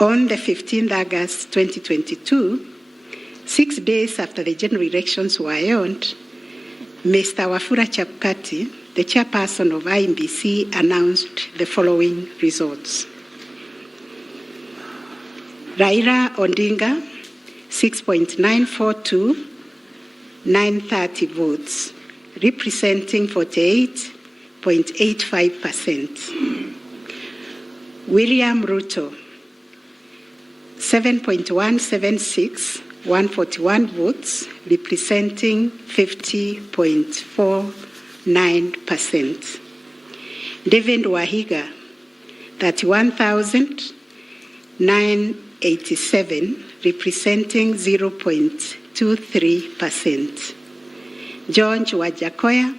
On the 15th August 2022, 6 days after the general elections were held, Mr. Wafula Chebukati, the chairperson of IEBC, announced the following results. Raila Odinga, 6.942,930 votes, representing 48.85%. William Ruto, 7.176,141 votes, representing 50.49%. David Wahiga, 31,987, representing 0.23%. George Wajakoya,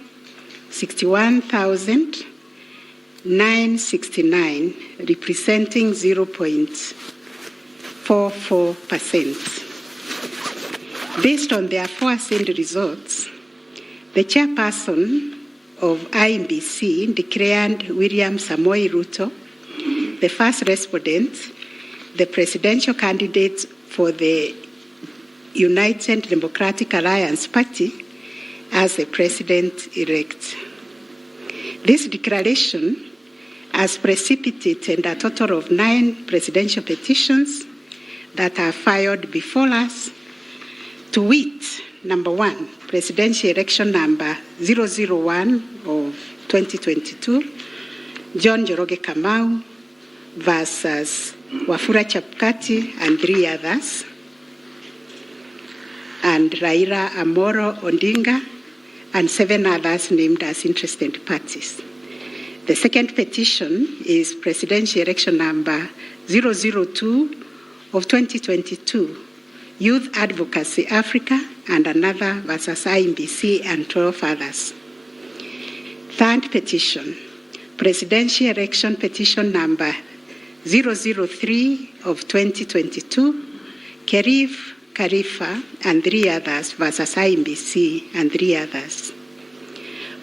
61,969, representing 0.44%. Based on the aforesaid results, the chairperson of IEBC declared William Samoei Ruto the first respondent, the presidential candidate for the United Democratic Alliance Party, as the president-elect. This declaration has precipitated a total of 9 presidential petitions that are filed before us, to wit, number 1, presidential election number 001 of 2022, John Njoroge Kamau versus Wafula Chebukati and 3 others, and Raila Amolo Odinga and 7 others named as interested parties. The second petition is presidential election number 002 of 2022, Youth Advocacy Africa and another versus IEBC and 12 others. Third petition, presidential election petition number 003 of 2022, Kerif Khalifa and 3 others versus IEBC and 3 others.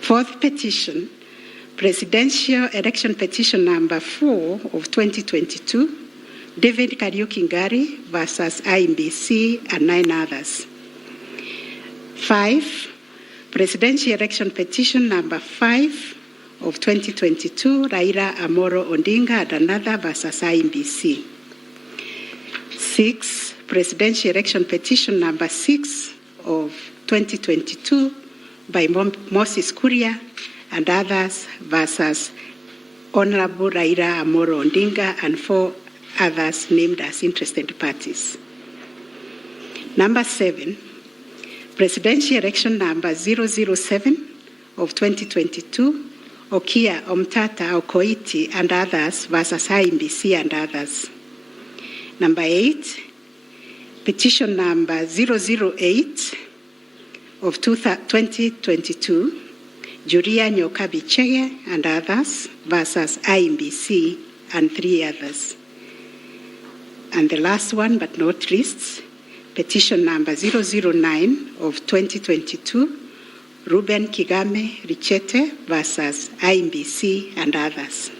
Fourth petition, presidential election petition number 4 of 2022, David Kariuki Ngari versus IEBC and 9 others. 5, presidential election petition number 5 of 2022, Raila Amolo Odinga and another versus IEBC. 6, presidential election petition number 6 of 2022 by Moses Kuria and others versus Honorable Raila Amolo Odinga and 4 others named as interested parties. Number 7, presidential election number 007 of 2022, Okia Omtata Okoiti and others versus IEBC and others. Number 8, petition number 008 of 2022, Julia Nyoka Bichege and others versus IEBC and 3 others. And the last one, but not least, petition number 009 of 2022, Ruben Kigame Richete versus IEBC and others.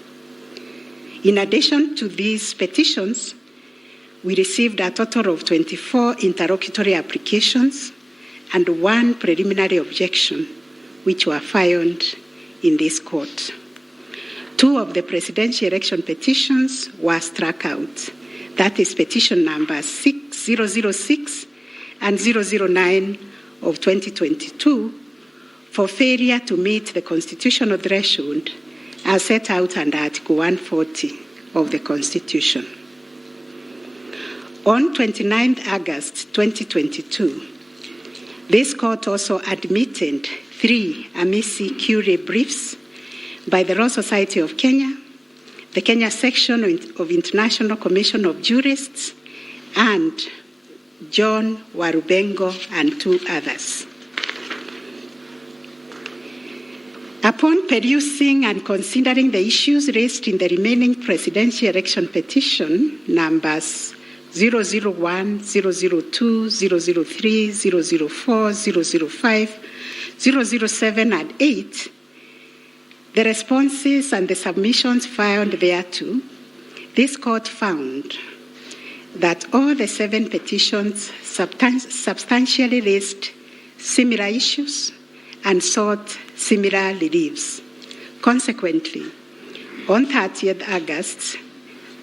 In addition to these petitions, we received a total of 24 interlocutory applications and 1 preliminary objection, which were filed in this court. 2 of the presidential election petitions were struck out. That is petition number 006 and 009 of 2022 for failure to meet the constitutional threshold as set out under Article 140 of the Constitution. On 29 August 2022, this court also admitted 3 amici curiae briefs by the Law Society of Kenya, the Kenya section of International Commission of Jurists, and John Warubengo and 2 others. Upon perusing and considering the issues raised in the remaining presidential election petition numbers 001, 002, 003, 004, 005, 007, and 8, the responses and the submissions filed thereto, this court found that all the 7 petitions substantially raised similar issues and sought similar reliefs. Consequently, on 30th August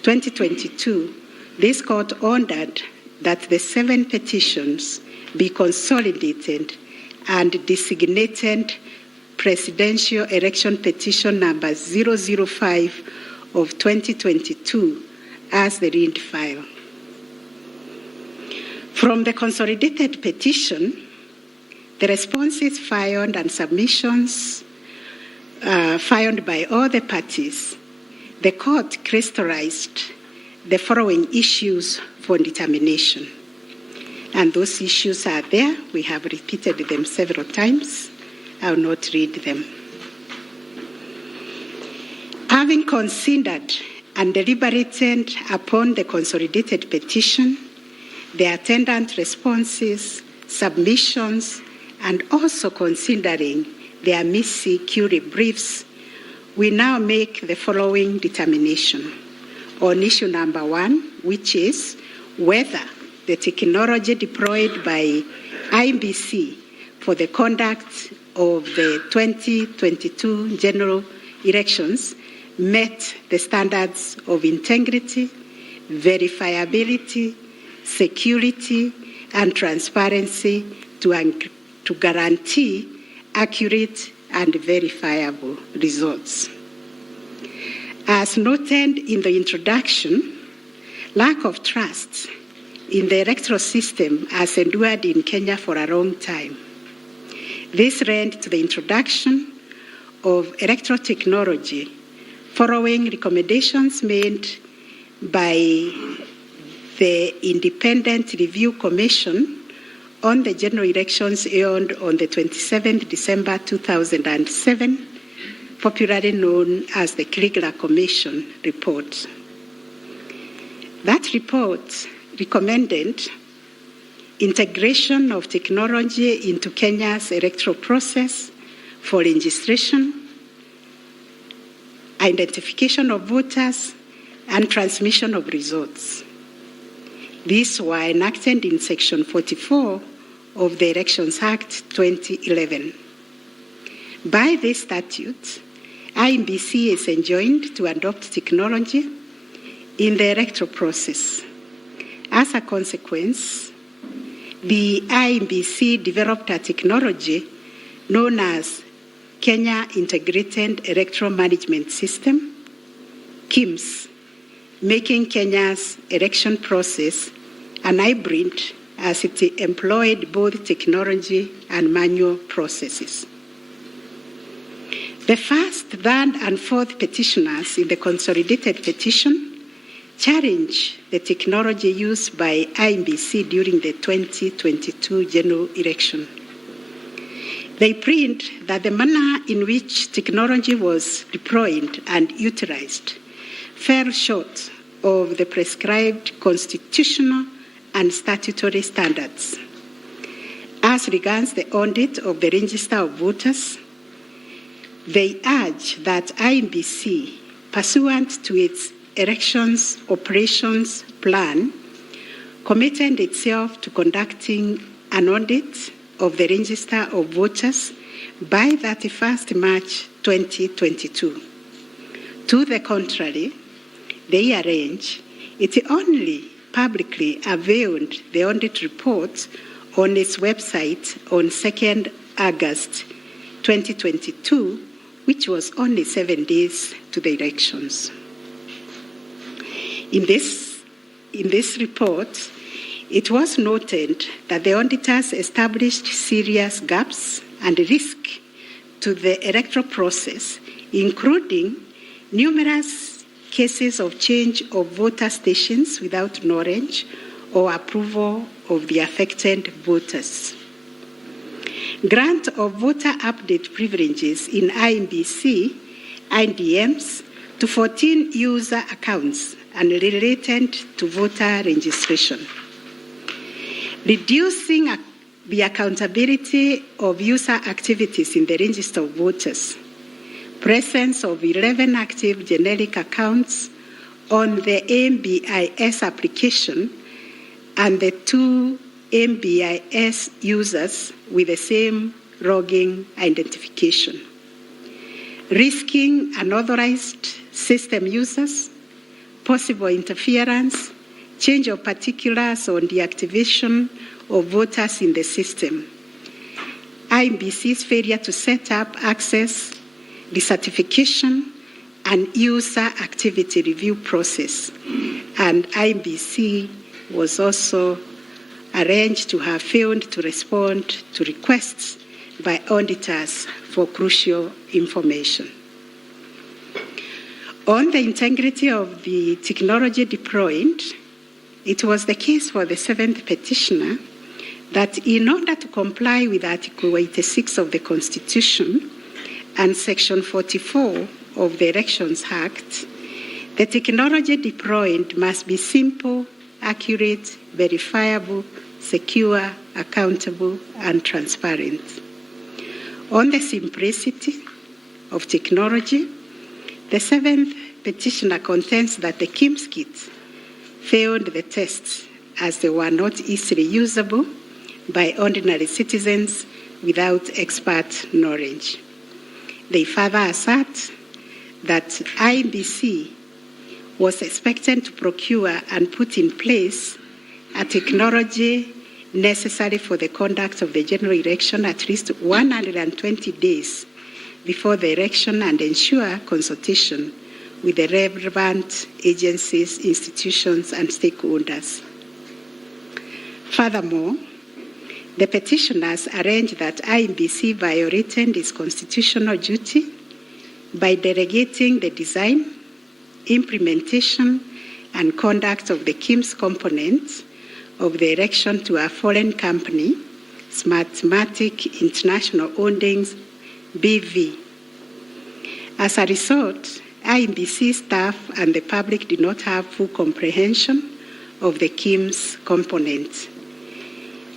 2022, this court ordered that the 7 petitions be consolidated and designated Presidential Election Petition number 005 of 2022 as the read file. From the consolidated petition, the responses filed and submissions filed by all the parties, the court crystallized the following issues for determination. And those issues are there. We have repeated them several times. I will not read them. Having considered and deliberated upon the consolidated petition, the attendant responses, submissions, and also considering the amici curiae briefs, we now make the following determination on issue number 1, which is whether the technology deployed by IEBC for the conduct of the 2022 general elections met the standards of integrity, verifiability, security, and transparency to guarantee accurate and verifiable results. As noted in the introduction, lack of trust in the electoral system has endured in Kenya for a long time. This led to the introduction of electoral technology following recommendations made by the Independent Review Commission on the general elections held on the 27th December 2007, popularly known as the Kriegler Commission report. That report recommended integration of technology into Kenya's electoral process for registration, identification of voters, and transmission of results. These were enacted in Section 44 of the Elections Act 2011. By this statute, IEBC is enjoined to adopt technology in the electoral process. As a consequence, the IEBC developed a technology known as Kenya Integrated Electoral Management System, KIMS, making Kenya's election process an hybrid as it employed both technology and manual processes. The first, third, and fourth petitioners in the consolidated petition challenge the technology used by IEBC during the 2022 general election. They plead that the manner in which technology was deployed and utilized fell short of the prescribed constitutional and statutory standards. As regards the audit of the register of voters, they urge that IEBC, pursuant to its elections operations plan, committed itself to conducting an audit of the register of voters by 31st March 2022. To the contrary, they arrange it only publicly availed the audit report on its website on 2nd August 2022, which was only 7 days to the elections. In this report, it was noted that the auditors established serious gaps and risk to the electoral process, including numerous cases of change of voter stations without knowledge or approval of the affected voters. Grant of voter update privileges in IEBC, IDMs, to 14 user accounts and related to voter registration. Reducing the accountability of user activities in the register of voters. Presence of 11 active generic accounts on the AMBIS application and the 2 MBIS users with the same logging identification. Risking unauthorized system users, possible interference, change of particulars or deactivation of voters in the system. IMBC's failure to set up access, decertification, and user activity review process. And IMBC was also arranged to have failed to respond to requests by auditors for crucial information. On the integrity of the technology deployed, it was the case for the 7th petitioner that in order to comply with Article 86 of the Constitution and Section 44 of the Elections Act, the technology deployed must be simple, accurate, verifiable, secure, accountable, and transparent. On the simplicity of technology, the 7th petitioner contends that the KIMS kits failed the tests as they were not easily usable by ordinary citizens without expert knowledge. They further assert that IMBC was expected to procure and put in place a technology necessary for the conduct of the general election at least 120 days before the election and ensure consultation with the relevant agencies, institutions, and stakeholders. Furthermore, the petitioners arranged that IMBC violated its constitutional duty by delegating the design, implementation, and conduct of the KIMS components of the election to a foreign company, Smartmatic International Holdings, BV. As a result, IMBC staff and the public did not have full comprehension of the KIMS components.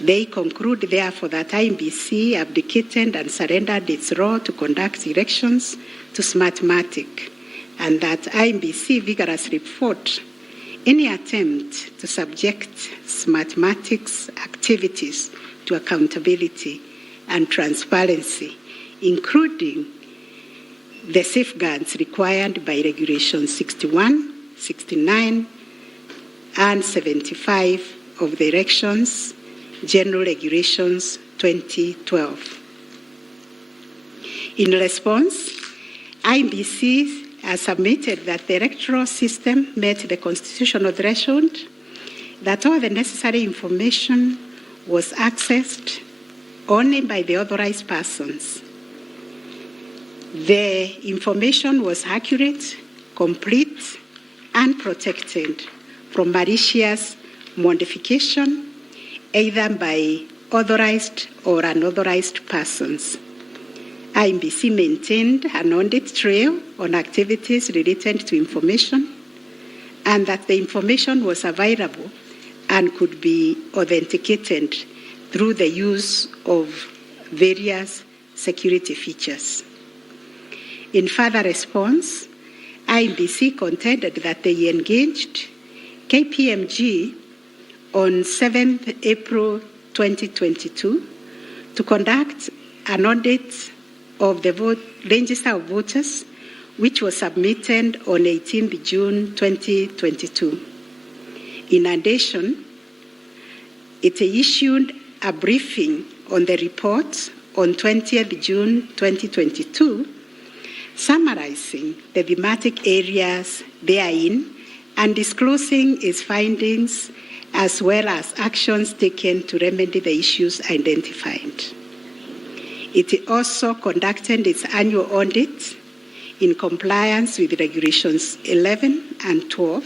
They conclude, therefore, that IMBC abdicated and surrendered its role to conduct elections to Smartmatic, and that IMBC vigorously fought any attempt to subject Smartmatic's activities to accountability and transparency, including the safeguards required by Regulations 61, 69, and 75 of the Elections General Regulations 2012. In response, IMBC has submitted that the electoral system met the constitutional threshold, that all the necessary information was accessed only by the authorized persons. The information was accurate, complete, and protected from malicious modification, either by authorized or unauthorized persons. IMBC maintained an audit trail on activities related to information, and that the information was available and could be authenticated through the use of various security features. In further response, IMBC contended that they engaged KPMG on 7th April 2022 to conduct an audit of the register of voters, which was submitted on 18th June 2022. In addition, it issued a briefing on the report on 20th June 2022, summarizing the thematic areas therein and disclosing its findings as well as actions taken to remedy the issues identified. It also conducted its annual audit in compliance with Regulations 11 and 12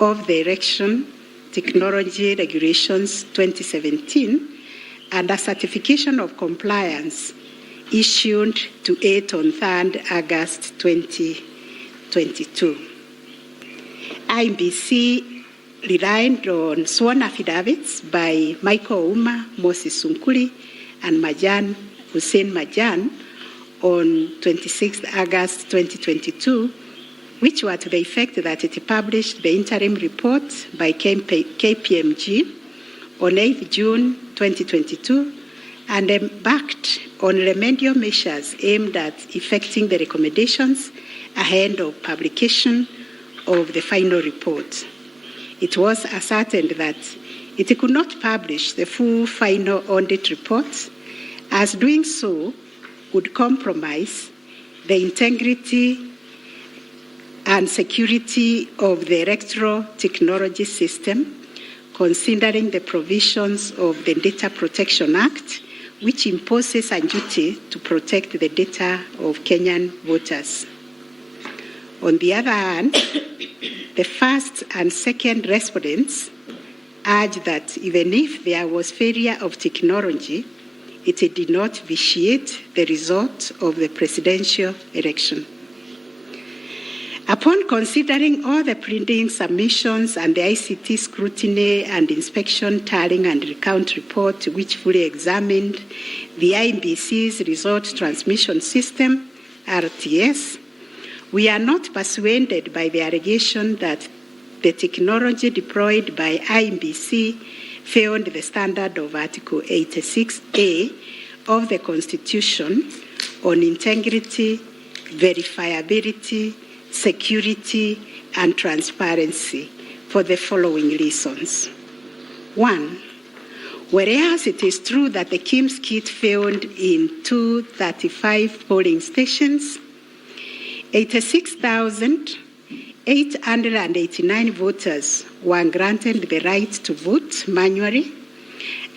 of the Election Technology Regulations 2017 and a certification of compliance issued to it on 3rd August 2022. IMBC relied on sworn affidavits by Michael Ouma, Moses Sunkuri, and Hussein Majan on 26th August 2022, which were to the effect that it published the interim report by KPMG on 8th June 2022 and embarked on remedial measures aimed at effecting the recommendations ahead of publication of the final report. It was ascertained that it could not publish the full final audit report, as doing so would compromise the integrity and security of the electoral technology system, considering the provisions of the Data Protection Act, which imposes a duty to protect the data of Kenyan voters. On the other hand, the first and second respondents urged that even if there was failure of technology, it did not vitiate the result of the presidential election. Upon considering all the pleading submissions and the ICT scrutiny and inspection tallying and recount report, which fully examined the IEBC's result transmission system, RTS, we are not persuaded by the allegation that the technology deployed by IEBC failed the standard of Article 86A of the Constitution on integrity, verifiability, security, and transparency for the following reasons. 1, whereas it is true that the KIMS kit failed in 235 polling stations, 86,889 voters were granted the right to vote manually,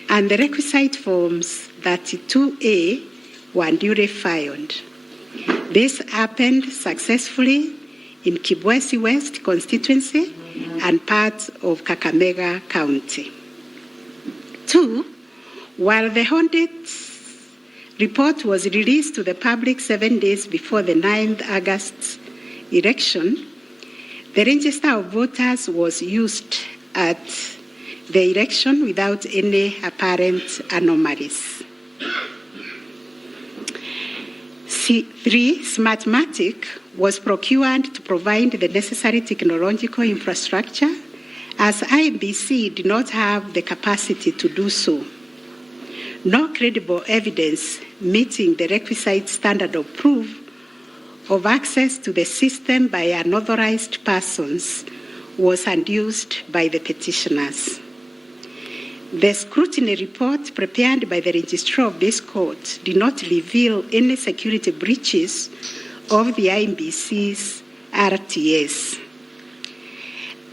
and the requisite forms 32A were duly filed. This happened successfully in Kibwezi West constituency and parts of Kakamega County. 2, while the audit report was released to the public 7 days before the 9th August election, the register of voters was used at the election without any apparent anomalies. 3, Smartmatic was procured to provide the necessary technological infrastructure, as IEBC did not have the capacity to do so. No credible evidence meeting the requisite standard of proof of access to the system by unauthorized persons was adduced by the petitioners. The scrutiny report prepared by the registrar of this court did not reveal any security breaches of the IEBC's RTS.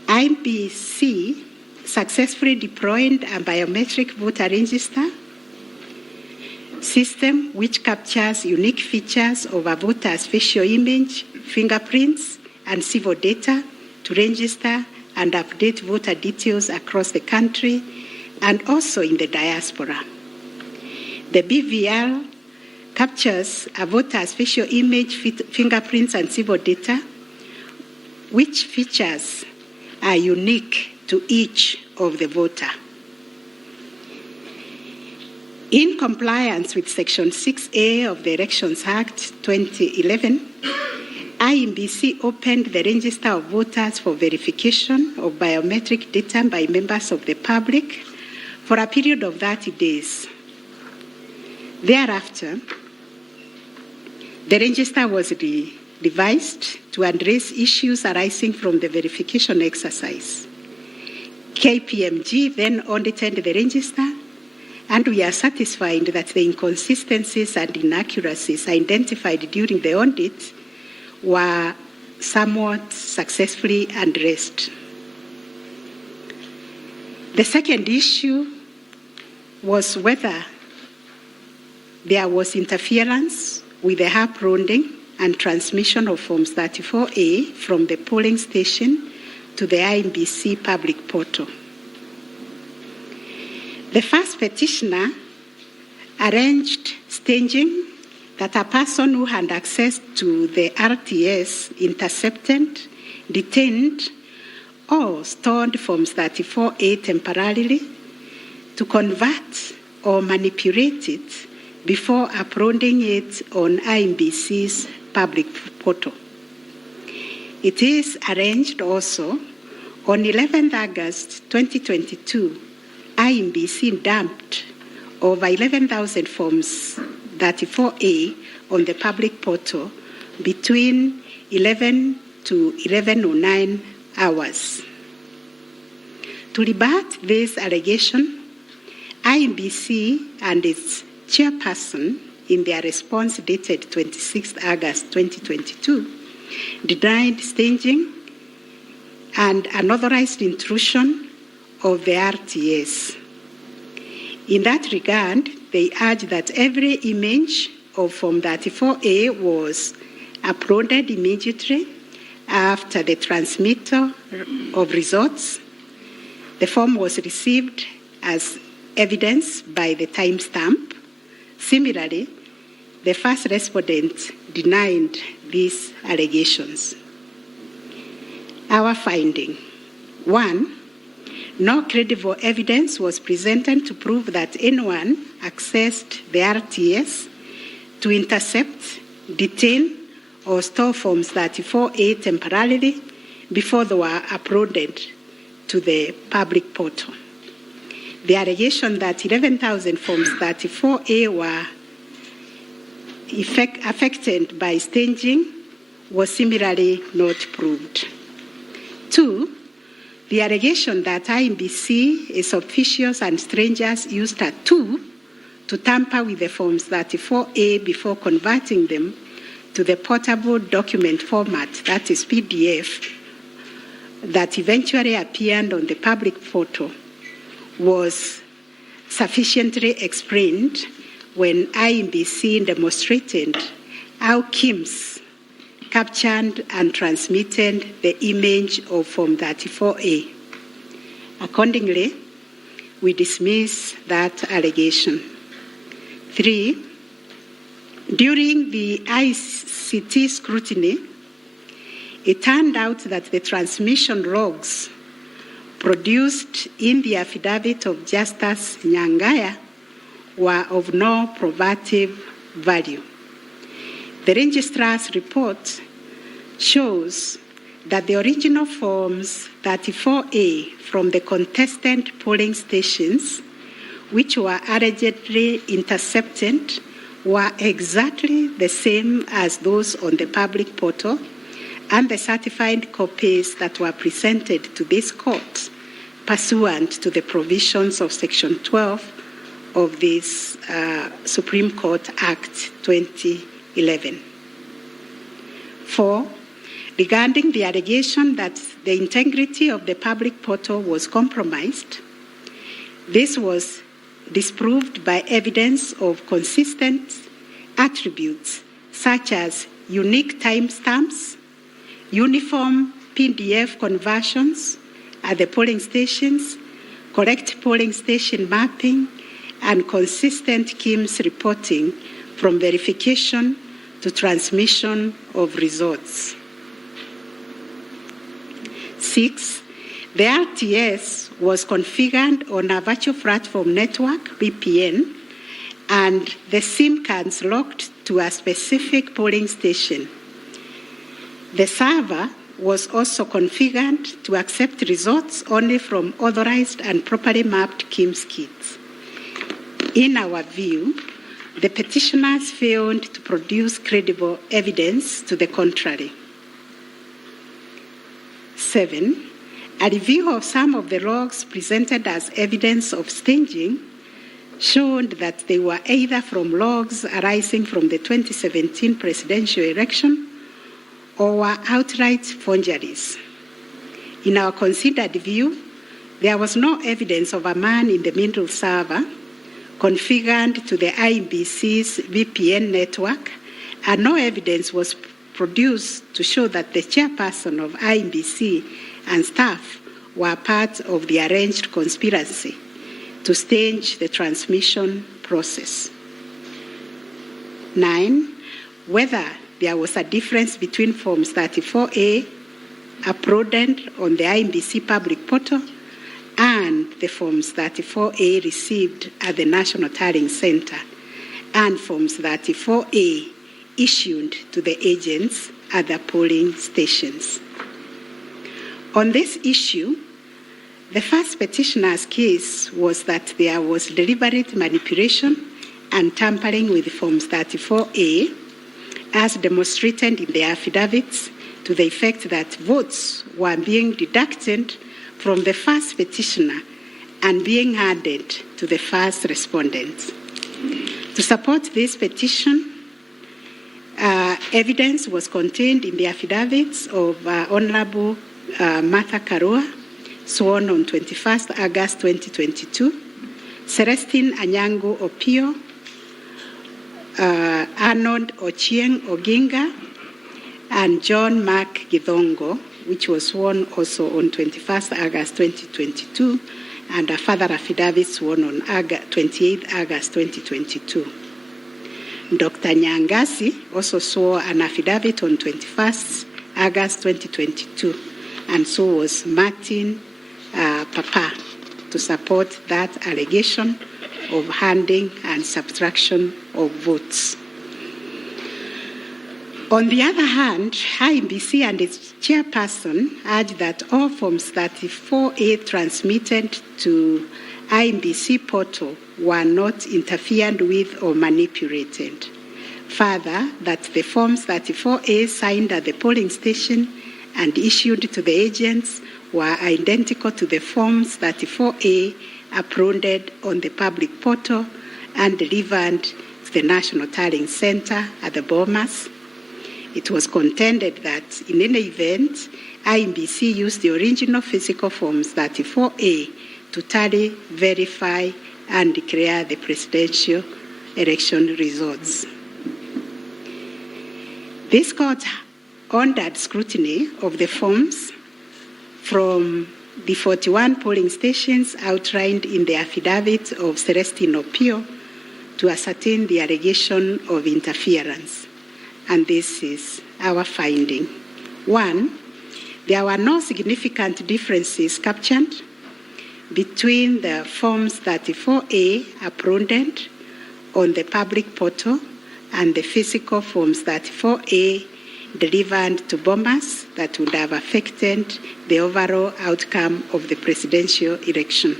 IEBC successfully deployed a biometric voter register system which captures unique features of a voter's facial image, fingerprints, and civil data to register and update voter details across the country and also in the diaspora. The BVR captures a voter's facial image, fingerprints, and civil data, which features are unique to each of the voter. In compliance with Section 6A of the Elections Act 2011, IEBC opened the register of voters for verification of biometric data by members of the public for a period of 30 days. Thereafter, the register was revised to address issues arising from the verification exercise. KPMG then audited the register, and we are satisfied that the inconsistencies and inaccuracies identified during the audit were somewhat successfully addressed. The second issue was whether there was interference with the uploading and transmission of Forms 34A from the polling station to the IEBC public portal. The first petitioner arranged staging that a person who had access to the RTS intercepted, detained, or stored Forms 34A temporarily to convert or manipulate it before uploading it on IEBC's public portal. It is arranged also on 11th August 2022 IMBC dumped over 11,000 forms 34A on the public portal between 11 to 11:09 hours. To rebut this allegation, IMBC and its chairperson, in their response dated 26 August 2022, denied staging and unauthorized intrusion of the RTS. In that regard, they urge that every image of Form 34A was uploaded immediately after the transmittal of results. The form was received as evidence by the timestamp. Similarly, the first respondent denied these allegations. Our finding: 1, no credible evidence was presented to prove that anyone accessed the RTS to intercept, detain, or store Forms 34A temporarily before they were uploaded to the public portal. The allegation that 11,000 Forms 34A were affected by staging was similarly not proved. 2, the allegation that IMBC, its officials and strangers used a tool to tamper with the Forms 34A before converting them to the portable document format, that is PDF, that eventually appeared on the public portal, was sufficiently explained when IMBC demonstrated how KIMS captured and transmitted the image of Form 34A. Accordingly, we dismiss that allegation. 3, during the ICT scrutiny, it turned out that the transmission logs produced in the affidavit of Justice Nyangaya were of no probative value. The registrar's report shows that the original Forms 34A from the contested polling stations, which were allegedly intercepted, were exactly the same as those on the public portal, and the certified copies that were presented to this court pursuant to the provisions of Section 12 of this Supreme Court Act 2011. 4, regarding the allegation that the integrity of the public portal was compromised, this was disproved by evidence of consistent attributes such as unique timestamps, uniform PDF conversions at the polling stations, correct polling station mapping, and consistent KIMS reporting from verification to transmission of results. 6, the RTS was configured on a virtual platform network, VPN, and the SIM cards locked to a specific polling station. The server was also configured to accept results only from authorized and properly mapped KIMS kits. In our view, the petitioners failed to produce credible evidence to the contrary. 7, a review of some of the logs presented as evidence of staging showed that they were either from logs arising from the 2017 presidential election or were outright forgeries. In our considered view, there was no evidence of a man-in-the-middle server configured to the IMBC's VPN network, and no evidence was produced to show that the chairperson of IMBC and staff were part of the arranged conspiracy to stage the transmission process. 9, whether there was a difference between Forms 34A uploaded on the IMBC public portal and the Forms 34A received at the National Tallying Center and Forms 34A issued to the agents at the polling stations. On this issue, The first petitioner's case was that there was deliberate manipulation and tampering with Forms 34A, as demonstrated in the affidavits, to the effect that votes were being deducted from the first petitioner and being added to the first respondent. To support this petition, evidence was contained in the affidavits of Honorable Martha Karua, sworn on 21st August 2022, Celestine Anyango Opio, Arnold Ochieng Oginga, and John Mark Githongo, which was sworn also on 21st August 2022, and a further affidavit sworn on 28th August 2022. Dr. Nyangasi also swore an affidavit on 21st August 2022, and so was Martin Papa, to support that allegation of handing and subtraction of votes. On the other hand, IEBC and its chairperson urged that all Forms 34A transmitted to IEBC portal were not interfered with or manipulated. Further, that the Forms 34A signed at the polling station and issued to the agents were identical to the Forms 34A uploaded on the public portal and delivered to the National Tallying Center at the Bomas. It was contended that in any event, IEBC used the original physical Forms 34A to tally, verify, and declare the presidential election results. This court ordered scrutiny of the forms from the 41 polling stations outlined in the affidavit of Celestine Opio to ascertain the allegation of interference. And this is our finding. 1, there were no significant differences captured between the Forms 34A uploaded on the public portal and the physical Forms 34A delivered to Bomas that would have affected the overall outcome of the presidential election.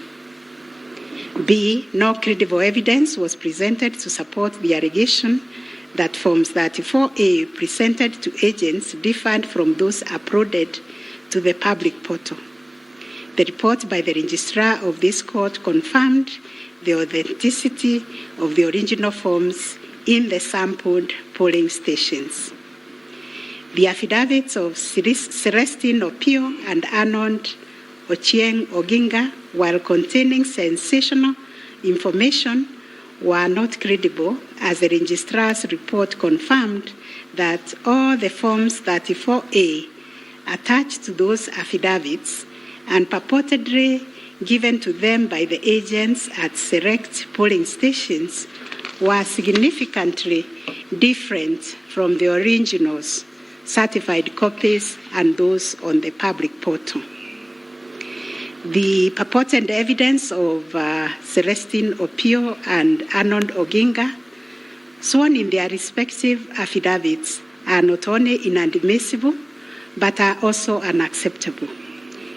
B, no credible evidence was presented to support the allegation that Forms 34A presented to agents differed from those uploaded to the public portal. The report by the registrar of this court confirmed the authenticity of the original forms in the sampled polling stations. The affidavits of Celestine Opio and Arnold Ochieng Oginga, while containing sensational information, were not credible, as the registrar's report confirmed that all the Forms 34A attached to those affidavits and purportedly given to them by the agents at select polling stations were significantly different from the originals, certified copies, and those on the public portal. The purported evidence of Celestine Opio and Arnold Oginga, sworn in their respective affidavits, are not only inadmissible, but are also unacceptable.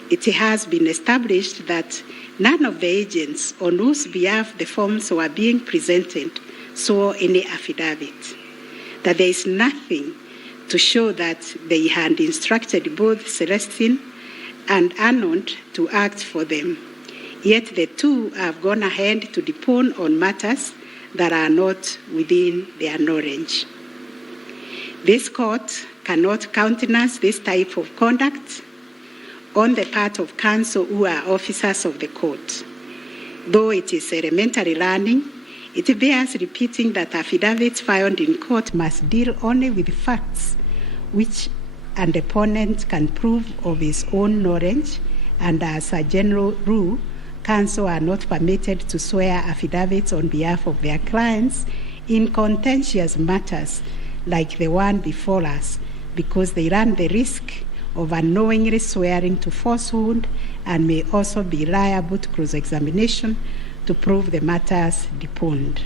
It has been established that none of the agents on whose behalf the forms were being presented swore any affidavit, that there is nothing to show that they had instructed both Celestine and Arnold to act for them. Yet the two have gone ahead to depone on matters that are not within their knowledge. This court cannot countenance this type of conduct on the part of counsel who are officers of the court. Though it is elementary learning, it bears repeating that affidavits filed in court must deal only with facts which an opponent can prove of his own knowledge, and as a general rule, counsel are not permitted to swear affidavits on behalf of their clients in contentious matters like the one before us, because they run the risk of unknowingly swearing to falsehood and may also be liable to cross-examination to prove the matters deponed.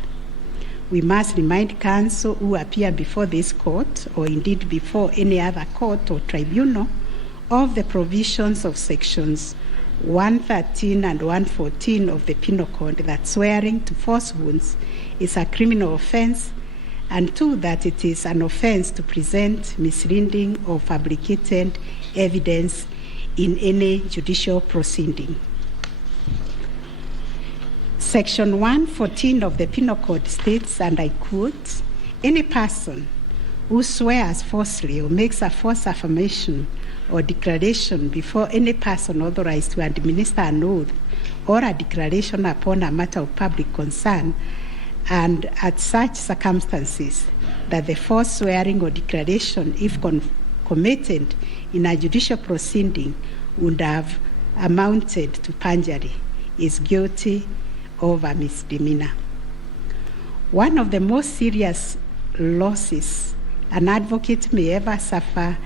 We must remind counsel who appear before this court, or indeed before any other court or tribunal, of the provisions of sections 113 and 114 of the Penal Code that swearing to falsehoods is a criminal offense, and 2, that it is an offense to present misleading or fabricated evidence in any judicial proceeding. Section 114 of the Penal Code states, and I quote, "Any person who swears falsely or makes a false affirmation or declaration before any person authorized to administer an oath or a declaration upon a matter of public concern, and at such circumstances that the false swearing or declaration, if committed in a judicial proceeding, would have amounted to perjury, is guilty of a misdemeanor." One of the most serious losses an advocate may ever suffer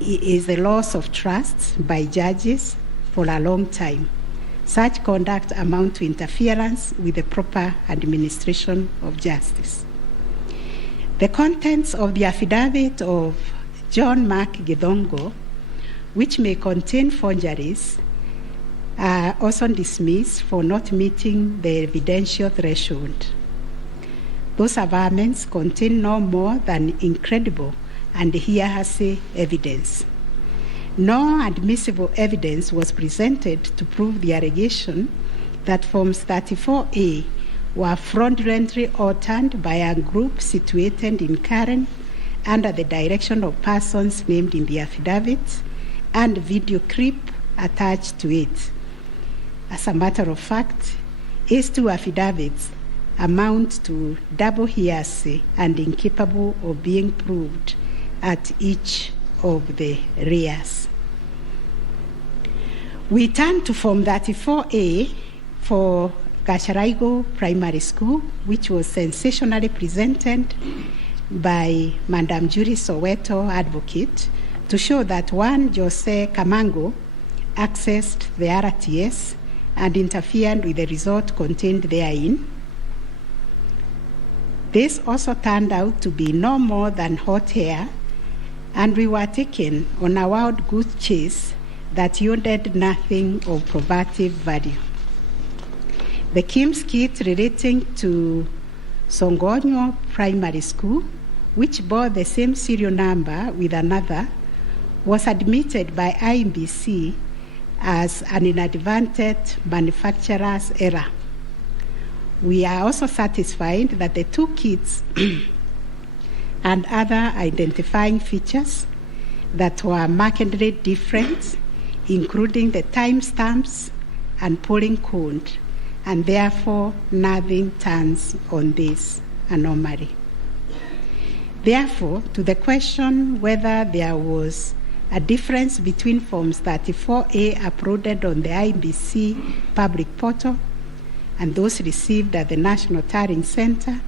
is the loss of trust by judges for a long time. Such conduct amounts to interference with the proper administration of justice. The contents of the affidavit of John Mark Githongo, which may contain forgeries, are also dismissed for not meeting the evidential threshold. Those averments contain no more than incredible and hearsay evidence. No admissible evidence was presented to prove the allegation that Forms 34A were fraudulently altered by a group situated in Karen under the direction of persons named in the affidavit and video clip attached to it. As a matter of fact, these 2 affidavits amount to double hearsay and incapable of being proved at each of the rears. We turn to Form 34A for Gacharaigo Primary School, which was sensationally presented by Madam Judy Soweto, advocate, to show that one Jose Camango accessed the RTS and interfered with the result contained therein. This also turned out to be no more than hot air, and we were taken on a wild goose chase that yielded nothing of probative value. The Kim's kit relating to Songonyo Primary School, which bore the same serial number with another, was admitted by IMBC as an inadvertent manufacturer's error. We are also satisfied that the 2 kits and other identifying features that were markedly different, including the timestamps and polling code, and therefore nothing turns on this anomaly. Therefore, to the question whether there was a difference between Forms 34A uploaded on the IBC public portal and those received at the National Tallying Center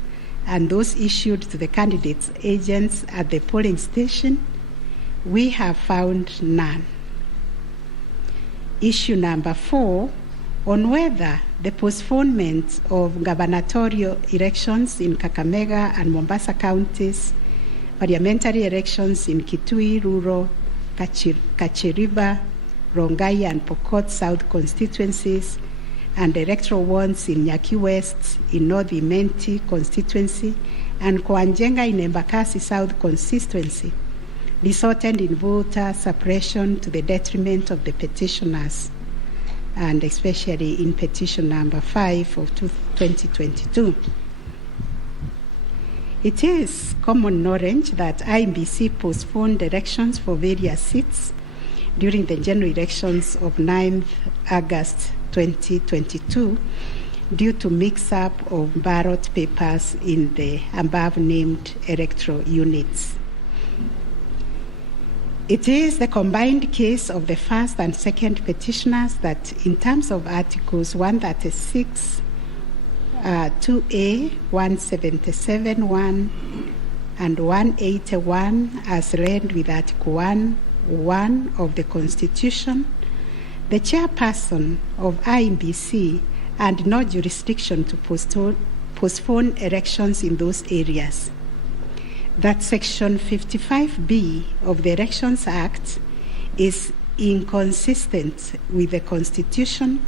and those issued to the candidates' agents at the polling station, we have found none. Issue number 4, on whether the postponement of gubernatorial elections in Kakamega and Mombasa counties, parliamentary elections in Kitui, Rural, Kachiriba, Rongai, and Pokot South constituencies, and electoral ones in Nyaki West, in North Imenti constituency, and Koanjenga in Embakasi South constituency, resulted in voter suppression to the detriment of the petitioners, and especially in petition number 5 of 2022. It is common knowledge that IMBC postponed elections for various seats during the general elections of 9th August 2022 due to mix-up of ballot papers in the above-named electoral units. It is the combined case of the first and second petitioners that, in terms of Articles 136, 2A, 177(1), and 181, as read with Article 1 of the Constitution, the chairperson of IMBC had no jurisdiction to postpone elections in those areas. That Section 55B of the Elections Act is inconsistent with the Constitution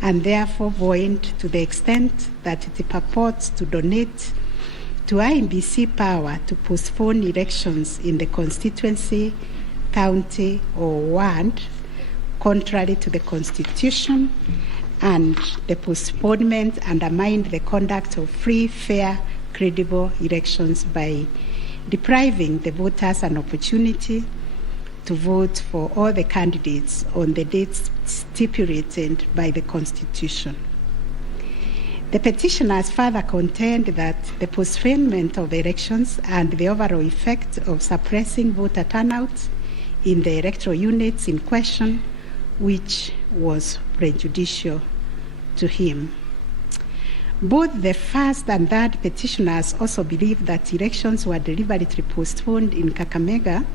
and therefore void to the extent that it purports to donate to IEBC power to postpone elections in the constituency, county, or ward, contrary to the Constitution, and the postponement undermined the conduct of free, fair, credible elections by depriving the voters an opportunity to vote for all the candidates on the dates stipulated by the Constitution. The petitioners further contend that the postponement of elections and the overall effect of suppressing voter turnout in the electoral units in question, which was prejudicial to him. Both the first and third petitioners also believe that elections were deliberately postponed in Kakamega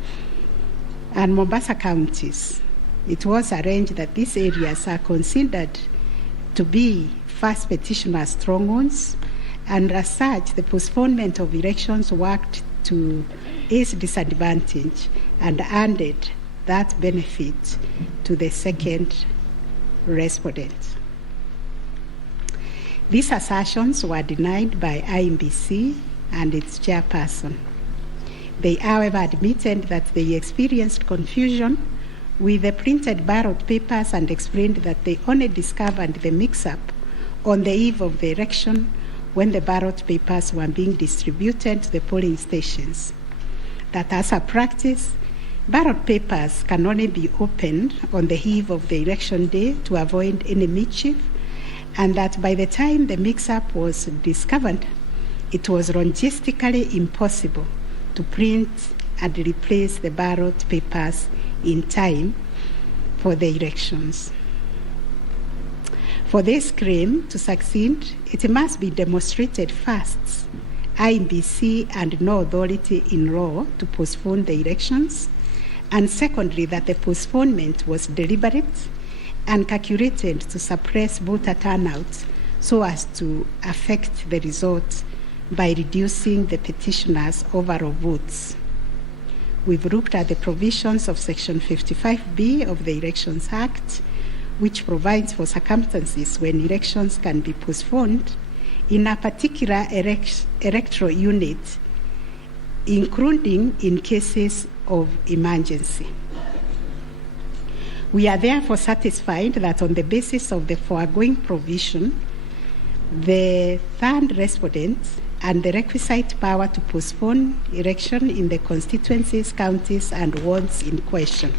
and Mombasa counties. It was arranged that these areas are considered to be first petitioner strongholds, and as such, the postponement of elections worked to his disadvantage and added that benefit to the second respondent. These assertions were denied by IEBC and its chairperson. They, however, admitted that they experienced confusion with the printed ballot papers and explained that they only discovered the mix-up on the eve of the election when the ballot papers were being distributed to the polling stations. That as a practice, ballot papers can only be opened on the eve of the election day to avoid any mischief, and that by the time the mix-up was discovered, it was logistically impossible to print and replace the ballot papers in time for the elections. For this claim to succeed, it must be demonstrated first, IEBC and no authority in law to postpone the elections, and secondly, that the postponement was deliberate and calculated to suppress voter turnout so as to affect the result by reducing the petitioners' overall votes. We've looked at the provisions of Section 55B of the Elections Act, which provides for circumstances when elections can be postponed in a particular electoral unit, including in cases of emergency. We are therefore satisfied that on the basis of the foregoing provision, the third respondent and the requisite power to postpone election in the constituencies, counties, and wards in question.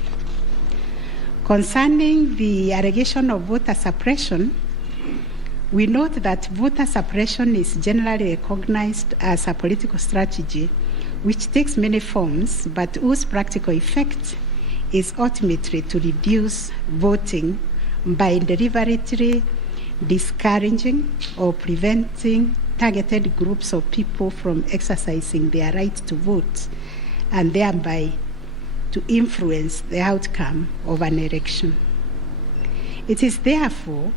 Concerning the allegation of voter suppression, we note that voter suppression is generally recognized as a political strategy which takes many forms, but whose practical effect is ultimately to reduce voting by deliberately discouraging or preventing targeted groups of people from exercising their right to vote and thereby to influence the outcome of an election. It therefore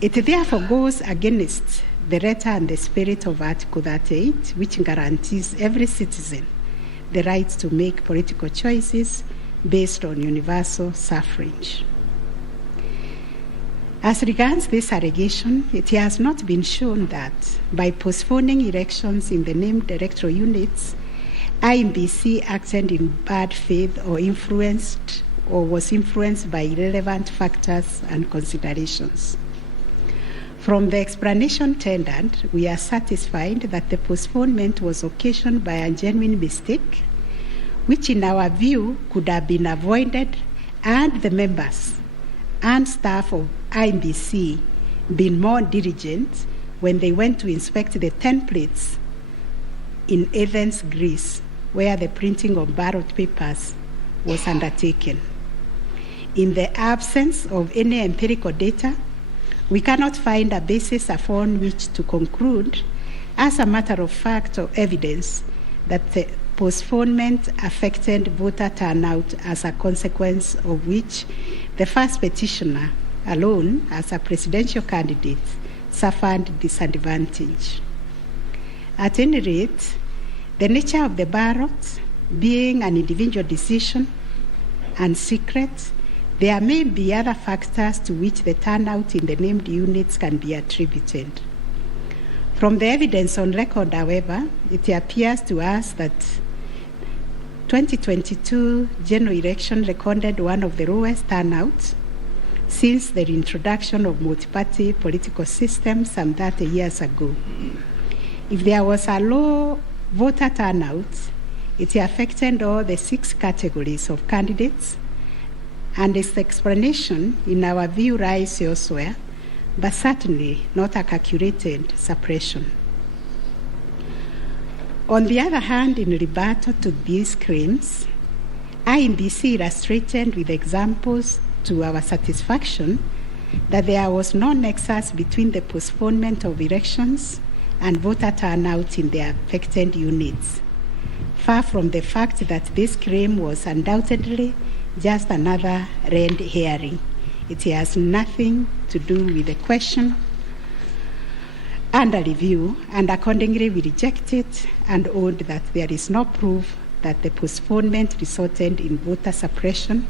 goes against the letter and the spirit of Article 38, which guarantees every citizen the right to make political choices based on universal suffrage. As regards this allegation, it has not been shown that by postponing elections in the named electoral units, IEBC acted in bad faith or was influenced by irrelevant factors and considerations. From the explanation tendered, we are satisfied that the postponement was occasioned by a genuine mistake, which in our view could have been avoided and the members and staff of IEBC been more diligent when they went to inspect the templates in Athens, Greece, where the printing of ballot papers was undertaken. In the absence of any empirical data, we cannot find a basis upon which to conclude, as a matter of fact or evidence, that the postponement affected voter turnout, as a consequence of which the first petitioner alone, as a presidential candidate, suffered disadvantage. At any rate, the nature of the ballot, being an individual decision, and secret, there may be other factors to which the turnout in the named units can be attributed. From the evidence on record, however, it appears to us that 2022 general election recorded one of the lowest turnouts since the introduction of multi-party political system some 30 years ago. If there was a low voter turnout, it affected all the 6 categories of candidates, and its explanation, in our view, lies elsewhere, but certainly not a calculated suppression. On the other hand, in rebuttal to these claims, IEBC illustrated with examples to our satisfaction that there was no nexus between the postponement of elections and voter turnout in the affected units, far from the fact that this claim was undoubtedly just another red herring. It has nothing to do with the question under review, and accordingly we reject it and own that there is no proof that the postponement resulted in voter suppression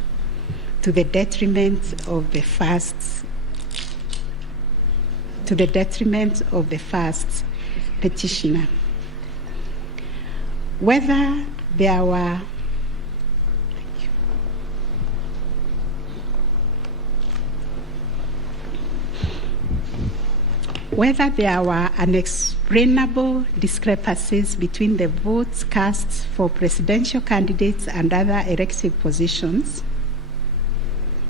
to the detriment of the first petitioner. Whether there were unexplainable discrepancies between the votes cast for presidential candidates and other elective positions.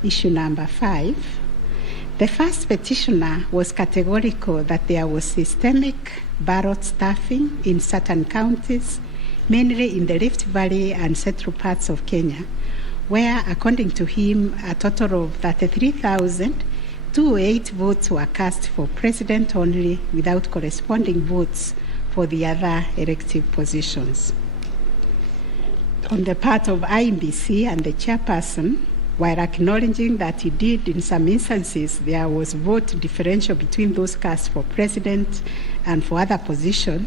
Issue number 5. The first petitioner was categorical that there was systemic ballot stuffing in certain counties, mainly in the Rift Valley and central parts of Kenya, where, according to him, a total of 33,208 votes were cast for president only, without corresponding votes for the other elective positions. On the part of IEBC and the chairperson, while acknowledging that indeed in some instances there was vote differential between those cast for president and for other positions,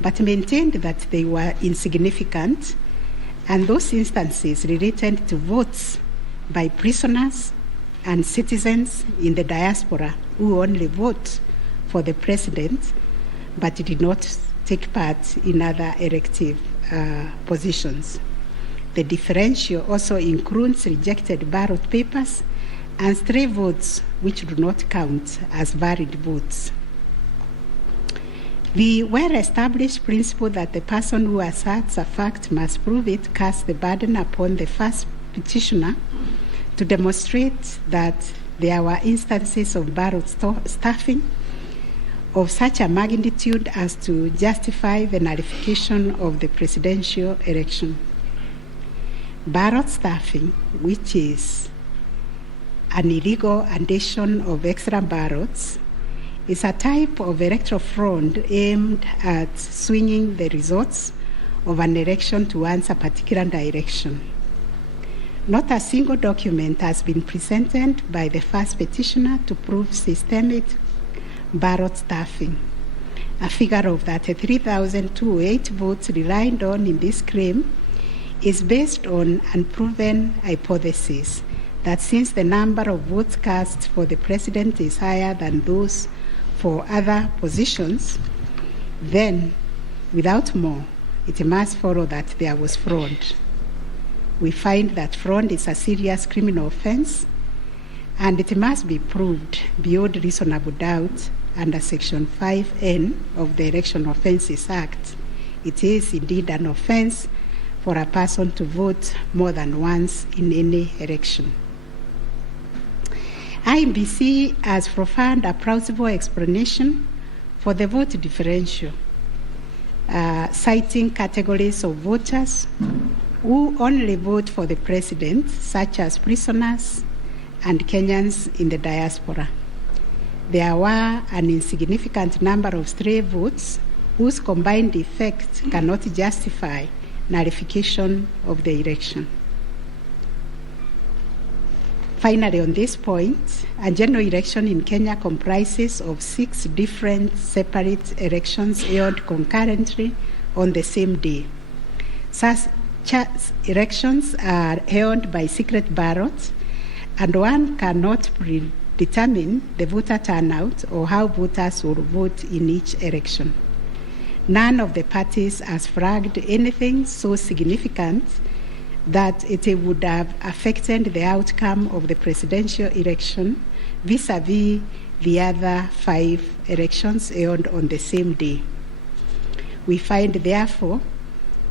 but maintained that they were insignificant, and those instances related to votes by prisoners and citizens in the diaspora who only vote for the president but did not take part in other elective positions. The differential also includes rejected ballot papers and stray votes which do not count as valid votes. The well-established principle that the person who asserts a fact must prove it casts the burden upon the first petitioner to demonstrate that there were instances of ballot stuffing of such a magnitude as to justify the nullification of the presidential election. Ballot stuffing, which is an illegal addition of extra ballots, is a type of electoral fraud aimed at swinging the results of an election towards a particular direction. Not a single document has been presented by the first petitioner to prove systemic ballot stuffing. A figure of 33,208 votes relied on in this claim is based on unproven hypothesis that since the number of votes cast for the president is higher than those for other positions, then, without more, it must follow that there was fraud. We find that fraud is a serious criminal offense, and it must be proved beyond reasonable doubt under Section 5N of the Election Offences Act. It is indeed an offense for a person to vote more than once in any election. IEBC has provided a plausible explanation for the vote differential, citing categories of voters who only vote for the president, such as prisoners and Kenyans in the diaspora. There were an insignificant number of stray votes whose combined effect cannot justify nullification of the election. Finally, on this point, a general election in Kenya comprises of 6 different separate elections held concurrently on the same day. elections are held by secret ballot, and one cannot predetermine the voter turnout or how voters will vote in each election. None of the parties has flagged anything so significant that it would have affected the outcome of the presidential election vis-a-vis the other 5 elections held on the same day. We find, therefore,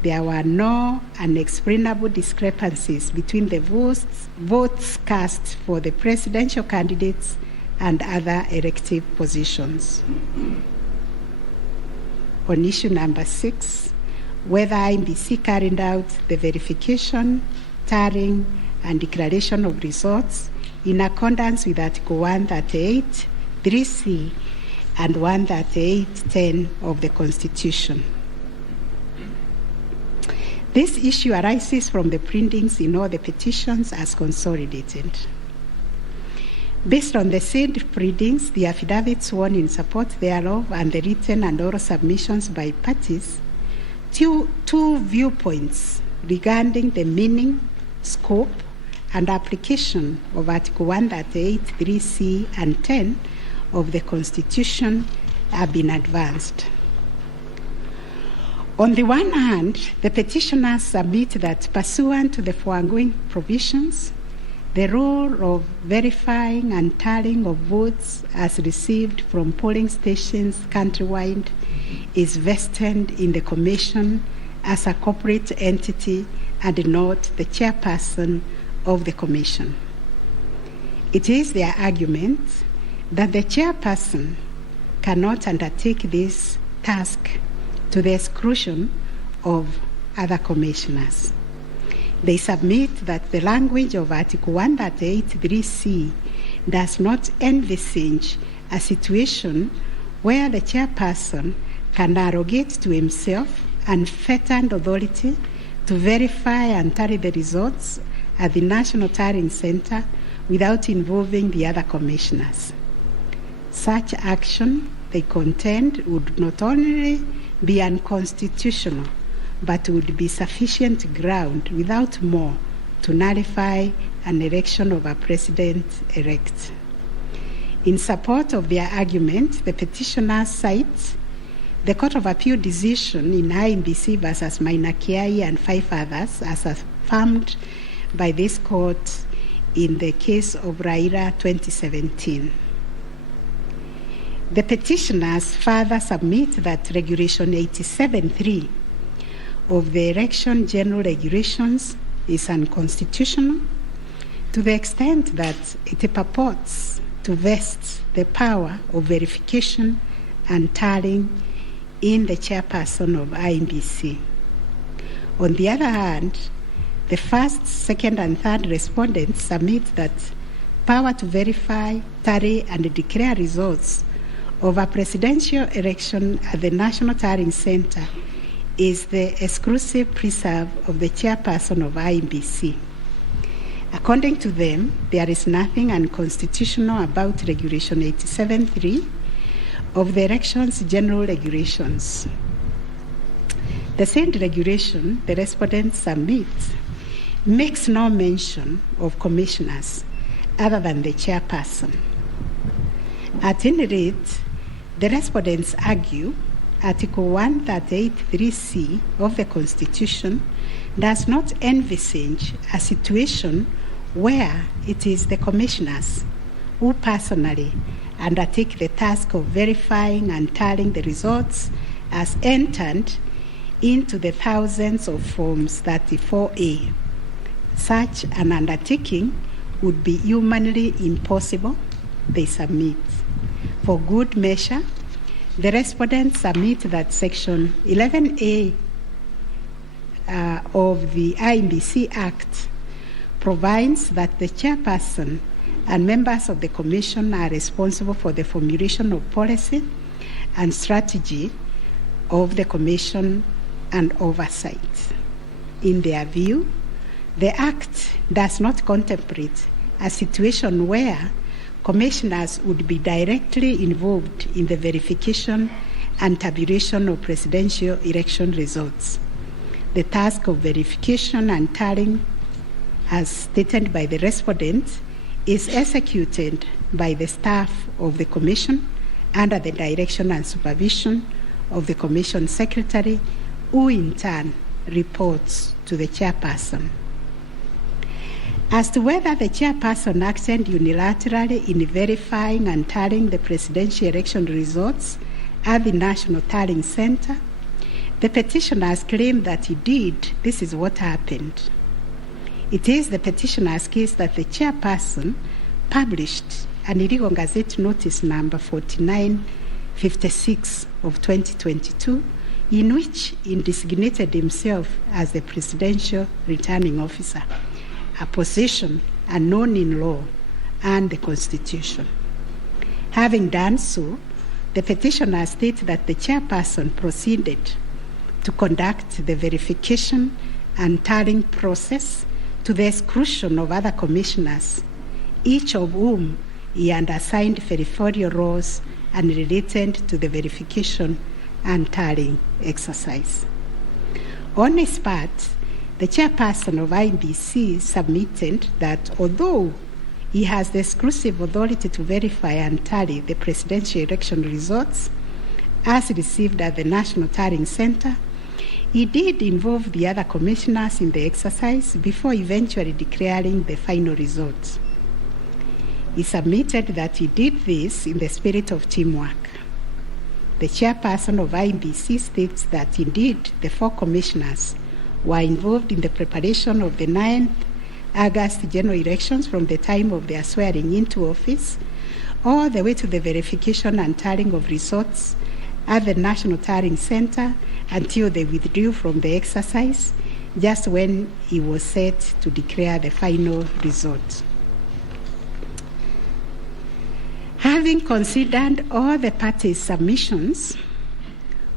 there were no unexplainable discrepancies between the votes cast for the presidential candidates and other elective positions. On issue number 6, whether IEBC carried out the verification, tallying, and declaration of results in accordance with Article 138, 3C, and 138.10 of the Constitution. This issue arises from the printings in all the petitions as consolidated. Based on the said printings, the affidavits sworn in support thereof, and the written and oral submissions by parties, two viewpoints regarding the meaning, scope, and application of Article 138, 3C, and 10 of the Constitution have been advanced. On the one hand, the petitioners submit that pursuant to the foregoing provisions, the role of verifying and tallying of votes as received from polling stations countrywide is vested in the Commission as a corporate entity and not the chairperson of the Commission. It is their argument that the chairperson cannot undertake this task to the exclusion of other commissioners. They submit that the language of Article 138.3c does not envisage a situation where the chairperson can arrogate to himself unfettered authority to verify and tally the results at the National Tallying Center without involving the other commissioners. Such action, they contend, would not only be unconstitutional, but would be sufficient ground without more to nullify an election of a president-elect. In support of their argument, the petitioners cite the Court of Appeal decision in IEBC versus Mainakiai and 5 others as affirmed by this court in the case of Raila 2017. The petitioners further submit that Regulation 87.3 of the Election General Regulations is unconstitutional to the extent that it purports to vest the power of verification and tallying in the chairperson of IEBC. On the other hand, the first, second, and third respondents submit that power to verify, tally, and declare results of a presidential election at the National Tallying Center is the exclusive preserve of the chairperson of IEBC. According to them, there is nothing unconstitutional about Regulation 87.3 of the Elections General Regulations. The said regulation, the respondent submits, makes no mention of commissioners other than the chairperson. At any rate, the respondents argue Article 138.3c of the Constitution does not envisage a situation where it is the commissioners who personally undertake the task of verifying and tallying the results as entered into the thousands of Forms 34A. Such an undertaking would be humanly impossible, they submit. For good measure, the respondents submit that Section 11A of the IEBC Act provides that the chairperson and members of the Commission are responsible for the formulation of policy and strategy of the Commission and oversight. In their view, the Act does not contemplate a situation where commissioners would be directly involved in the verification and tabulation of presidential election results. the task of verification and tallying, as stated by the respondent, is executed by the staff of the Commission under the direction and supervision of the Commission Secretary, who in turn reports to the chairperson. As to whether the chairperson acted unilaterally in verifying and tallying the presidential election results at the National Tallying Center, the petitioners claim that he did. This is what happened. It is the petitioner's case that the chairperson published an illegal Gazette Notice number 4956 of 2022, in which he designated himself as the presidential returning officer, a position unknown in law and the Constitution. Having done so, the petitioner states that the chairperson proceeded to conduct the verification and tallying process to the exclusion of other commissioners, each of whom he had assigned territorial roles and related to the verification and tallying exercise. On his part, the chairperson of IBC submitted that although he has the exclusive authority to verify and tally the presidential election results as received at the National Tallying Center, he did involve the other commissioners in the exercise before eventually declaring the final results. He submitted that he did this in the spirit of teamwork. The chairperson of IBC states that indeed the 4 commissioners were involved in the preparation of the 9th August general elections from the time of their swearing into office all the way to the verification and tallying of results at the National Tallying Center until they withdrew from the exercise just when he was set to declare the final result. Having considered all the parties' submissions,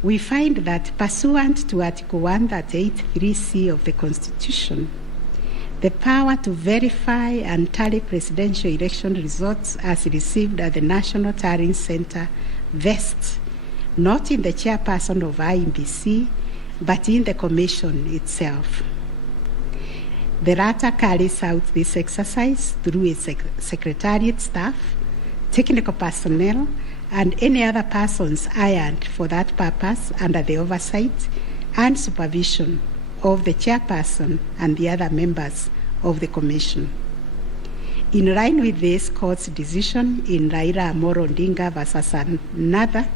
we find that pursuant to Article 138(3)(c) of the Constitution, the power to verify and tally presidential election results as received at the National Tallying Center vests not in the chairperson of IBC, but in the Commission itself. The latter carries out this exercise through its secretariat staff, technical personnel, and any other persons hired for that purpose under the oversight and supervision of the chairperson and the other members of the Commission. In line with this court's decision in Raila Amolo Odinga versus another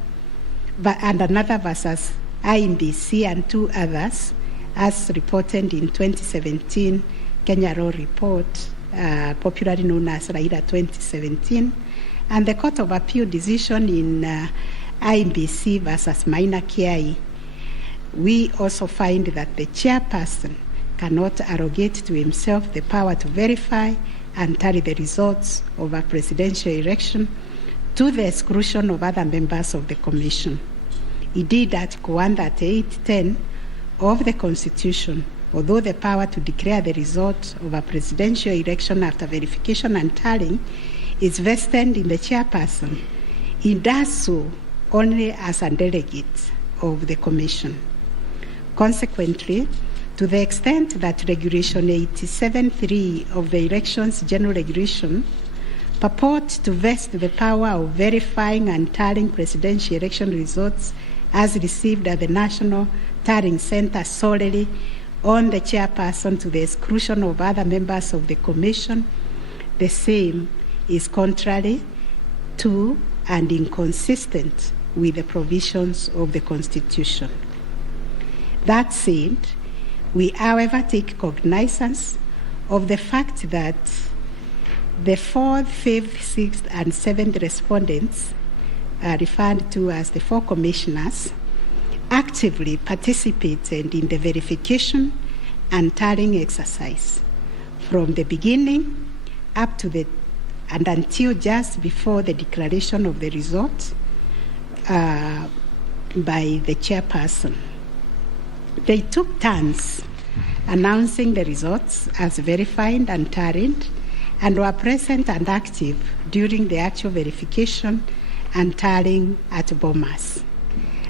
versus IBC and 2 others, as reported in 2017 Kenya Law Report, popularly known as Raila 2017, and the Court of Appeal decision in IBC versus Maina Kiai, we also find that the chairperson cannot arrogate to himself the power to verify and tally the results of a presidential election to the exclusion of other members of the Commission. Indeed, Article 138(10) of the Constitution, although the power to declare the result of a presidential election after verification and tallying is vested in the chairperson, he does so only as a delegate of the Commission. Consequently, to the extent that Regulation 87(3) of the Elections General Regulation purports to vest the power of verifying and tallying presidential election results as received at the National Tallying Center solely on the chairperson to the exclusion of other members of the Commission, the same is contrary to and inconsistent with the provisions of the Constitution. That said, we, however, take cognizance of the fact that the 4th, 5th, 6th, and 7th respondents, referred to as the 4 commissioners, actively participated in the verification and tallying exercise from the beginning up to and until just before the declaration of the result by the chairperson. They took turns announcing the results as verified and tallied, and were present and active during the actual verification and tallying at Bomas.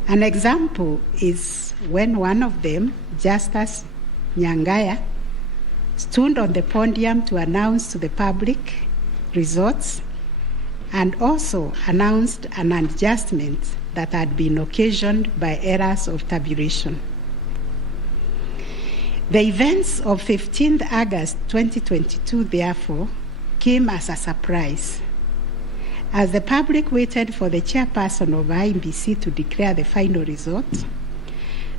An example is when one of them, Justice Nyangaya, stood on the podium to announce to the public results and also announced an adjustment that had been occasioned by errors of tabulation. The events of 15th August 2022, therefore, came as a surprise. As the public waited for the chairperson of IEBC to declare the final result,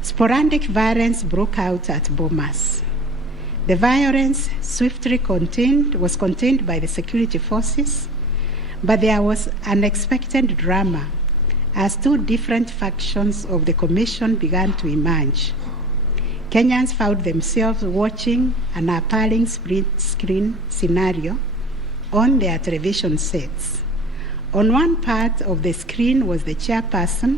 sporadic violence broke out at Bomas. The violence swiftly was contained by the security forces, but there was unexpected drama as two different factions of the commission began to emerge. Kenyans found themselves watching an appalling split screen scenario on their television sets. On one part of the screen was the chairperson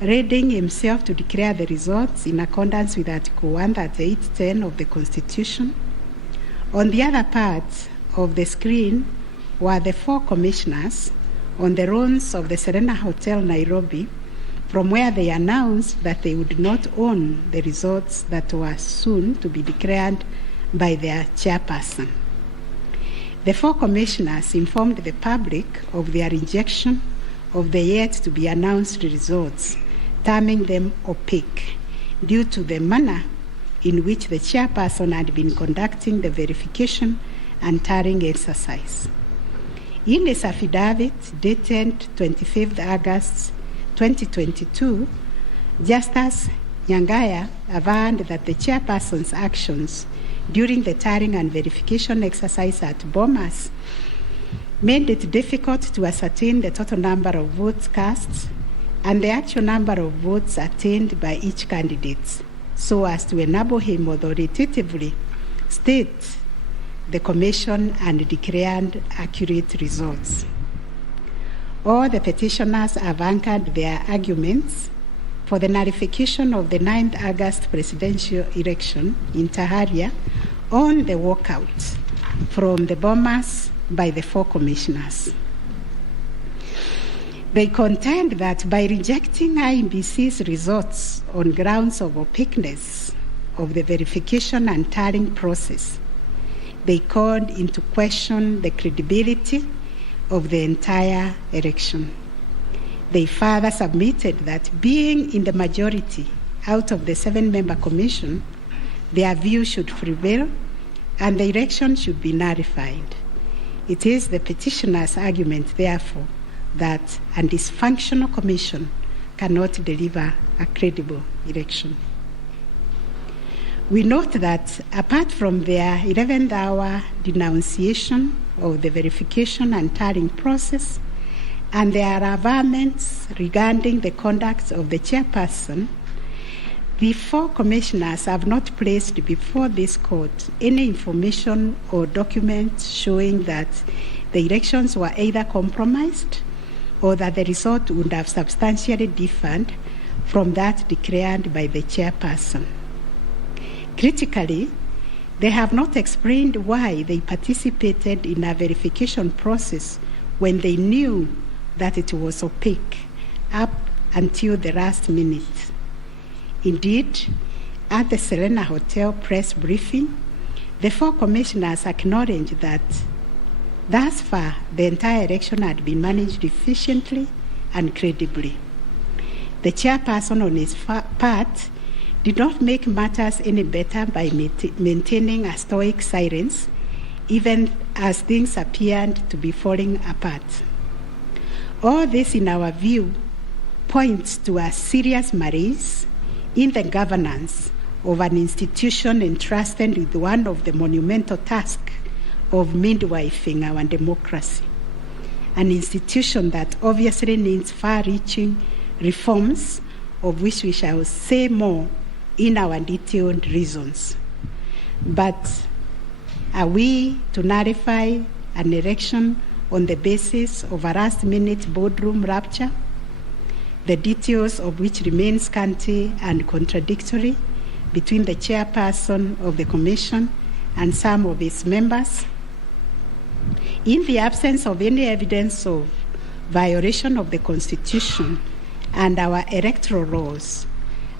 readying himself to declare the results in accordance with Article 138(10) of the Constitution. On the other part of the screen were the four commissioners on the runs of the Serena Hotel, Nairobi, from where they announced that they would not own the results that were soon to be declared by their chairperson. The four commissioners informed the public of their rejection of the yet-to-be-announced results, terming them opaque due to the manner in which the chairperson had been conducting the verification and tallying exercise. In his affidavit dated 25th August 2022, Justice Nyangaya affirmed that the chairperson's actions during the tallying and verification exercise at Bomas made it difficult to ascertain the total number of votes cast and the actual number of votes attained by each candidate, so as to enable him authoritatively state the commission and declared accurate results. All the petitioners have anchored their arguments for the nullification of the 9th August presidential election in Taharia on the walkout from the Bomas by the four commissioners. They contend that by rejecting IEBC's results on grounds of opaqueness of the verification and tallying process, they called into question the credibility of the entire election. They further submitted that being in the majority out of the 7-member commission, their view should prevail and the election should be nullified. It is the petitioner's argument, therefore, that a dysfunctional commission cannot deliver a credible election. We note that apart from their 11th hour denunciation of the verification and tallying process and their averments regarding the conduct of the chairperson, the four commissioners have not placed before this court any information or documents showing that the elections were either compromised or that the result would have substantially differed from that declared by the chairperson. Critically, they have not explained why they participated in a verification process when they knew that it was opaque up until the last minute. Indeed, at the Serena Hotel press briefing, the four commissioners acknowledged that thus far the entire election had been managed efficiently and credibly. The chairperson on his part did not make matters any better by maintaining a stoic silence, even as things appeared to be falling apart. All this, in our view, points to a serious malaise in the governance of an institution entrusted with one of the monumental tasks of midwifing our democracy, an institution that obviously needs far-reaching reforms, of which we shall say more in our detailed reasons. But are we to nullify an election on the basis of a last-minute boardroom rapture, the details of which remain scanty and contradictory between the chairperson of the commission and some of its members? In the absence of any evidence of violation of the Constitution and our electoral laws,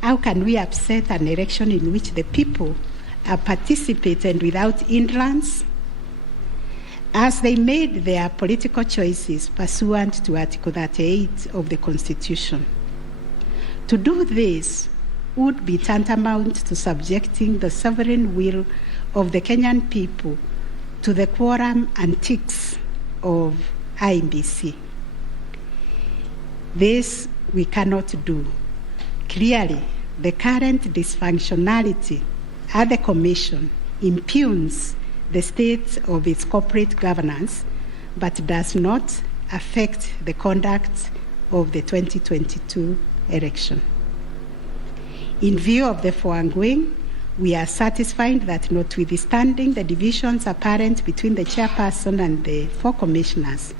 how can we upset an election in which the people are participating without hindrance, as they made their political choices pursuant to Article 38 of the Constitution? To do this would be tantamount to subjecting the sovereign will of the Kenyan people to the quorum antics of IEBC. This we cannot do. Clearly, the current dysfunctionality at the Commission impugns the state of its corporate governance, but does not affect the conduct of the 2022 election. In view of the foregoing, we are satisfied that notwithstanding the divisions apparent between the chairperson and the 4 commissioners,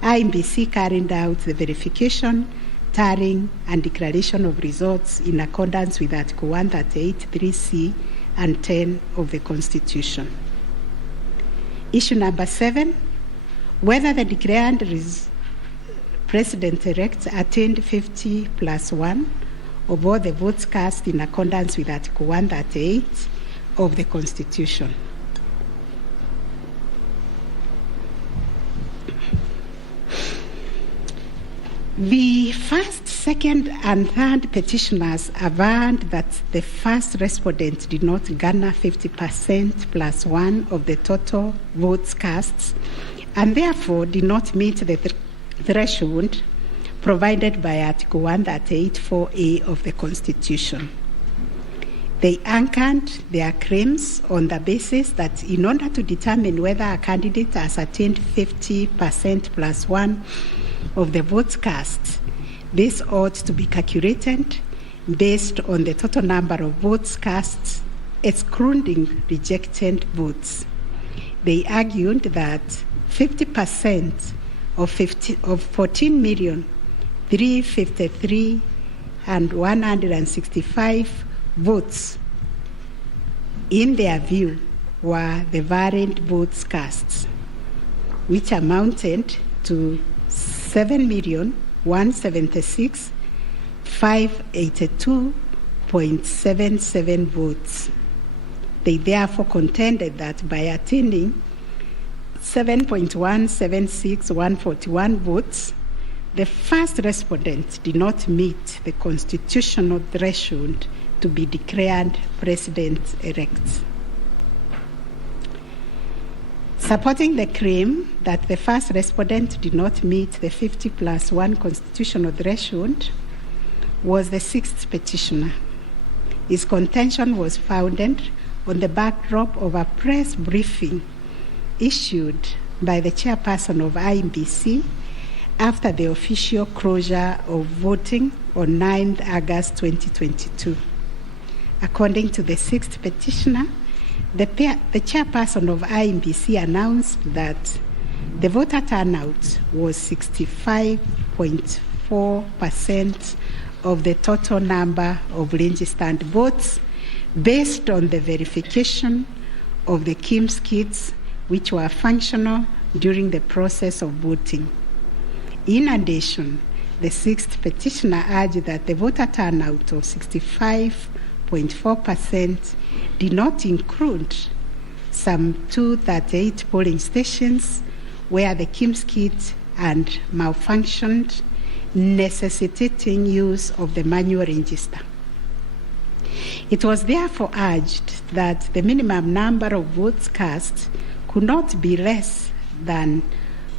IEBC carried out the verification, tallying, and declaration of results in accordance with Article 138, 3C, and 10 of the Constitution. Issue number 7, whether the declared President-elect attained 50+1 of all the votes cast in accordance with Article 138 of the Constitution. The first, second, and third petitioners averred that the first respondent did not garner 50%+1 of the total votes cast, and therefore did not meet the threshold provided by Article 138 4A of the Constitution. They anchored their claims on the basis that in order to determine whether a candidate has attained 50%+1 of the votes cast, this ought to be calculated based on the total number of votes cast, excluding rejected votes. They argued that 50% of 14,353,165 votes, in their view, were the variant votes cast, which amounted to 7,176,582.77 votes. They therefore contended that by attaining 7.176141 votes, the first respondent did not meet the constitutional threshold to be declared president-elect. Supporting the claim that the first respondent did not meet the 50+1 constitutional threshold was the 6th petitioner. His contention was founded on the backdrop of a press briefing issued by the chairperson of IEBC after the official closure of voting on 9th August 2022. According to the 6th petitioner, the chairperson of IEBC announced that the voter turnout was 65.4% of the total number of registered votes based on the verification of the KIMS kits which were functional during the process of voting. In addition, the 6th petitioner urged that the voter turnout of 65.4% did not include some 238 polling stations where the KIMS kit had malfunctioned, necessitating use of the manual register. It was therefore urged that the minimum number of votes cast could not be less than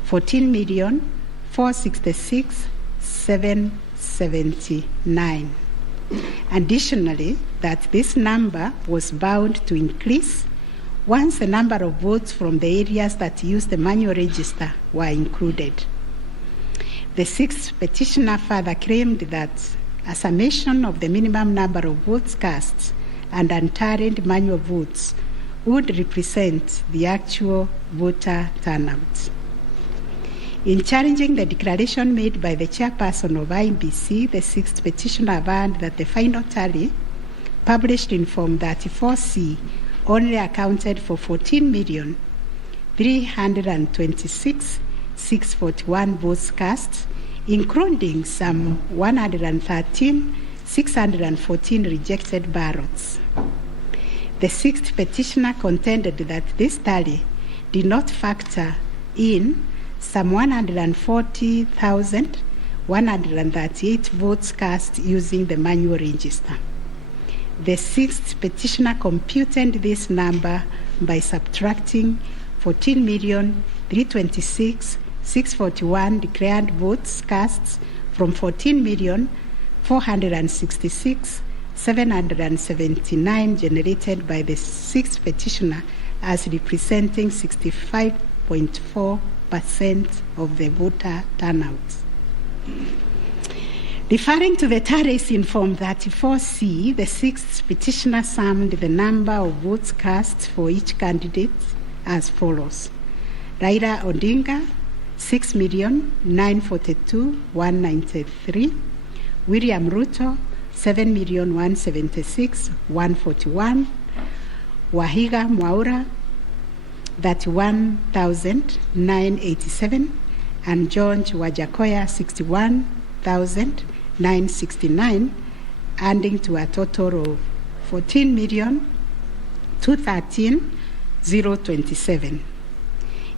14,466,779. Additionally, that this number was bound to increase once the number of votes from the areas that used the manual register were included. The 6th petitioner further claimed that a summation of the minimum number of votes cast and untallied manual votes would represent the actual voter turnout. In challenging the declaration made by the chairperson of IEBC, the 6th petitioner averred that the final tally, published in Form 34C, only accounted for 14,326,641 votes cast, including some 113,614 rejected ballots. The sixth petitioner contended that this tally did not factor in some 140,138 votes cast using the manual register. The sixth petitioner computed this number by subtracting 14,326,641 declared votes cast from 14,466,779 generated by the sixth petitioner as representing 65.4% of the voter turnout. Referring to the tallies in Form 34C, the sixth petitioner summed the number of votes cast for each candidate as follows. Raila Odinga, 6,942,193. William Ruto, 7,176,141. Wahiga Mwaura, 31,987. And George Wajakoya, 61,969, adding to a total of 14,213,027.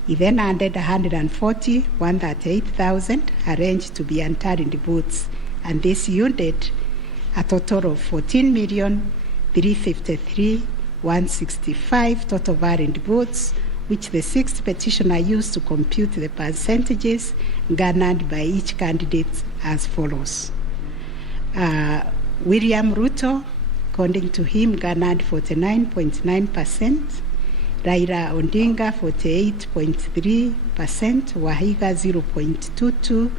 He then added 138,000 arranged to be entered in the votes, and this yielded a total of 14,353,165 total valid votes, which the sixth petitioner used to compute the percentages garnered by each candidate as follows. William Ruto, according to him, garnered 49.9%, Raila Odinga 48.3%, Wahiga 0.22%,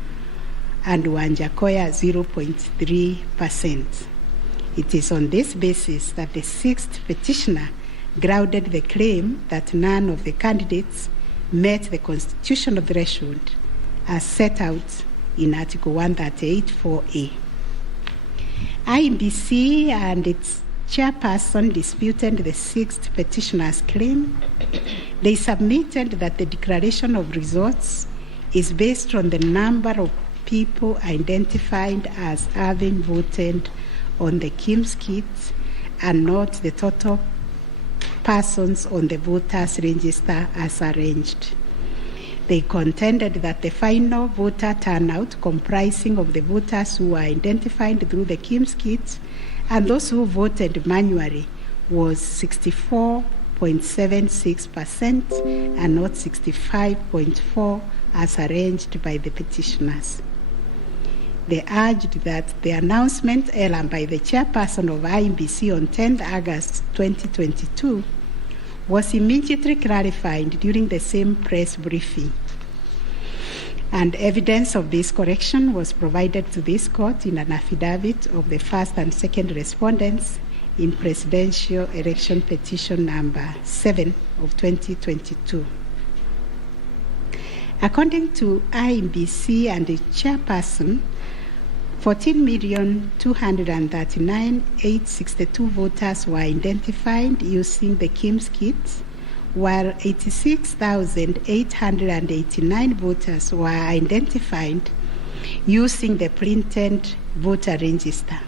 and Wanjakoya 0.3%. It is on this basis that the sixth petitioner grounded the claim that none of the candidates met the constitutional threshold as set out in Article 138(4)(a). IEBC and its chairperson disputed the sixth petitioner's claim. They submitted that the declaration of results is based on the number of people identified as having voted on the Kim's kit and not the total persons on the voters' register as arranged. They contended that the final voter turnout, comprising of the voters who were identified through the Kim's kit and those who voted manually, was 64.76% and not 65.4% as arranged by the petitioners. They urged that the announcement error by the chairperson of IEBC on 10 August 2022 was immediately clarified during the same press briefing. And evidence of this correction was provided to this court in an affidavit of the first and second respondents in Presidential Election Petition number 7 of 2022. According to IEBC and the chairperson, 14,239,862 voters were identified using the Kim's kit, while 86,889 voters were identified using the printed voter register.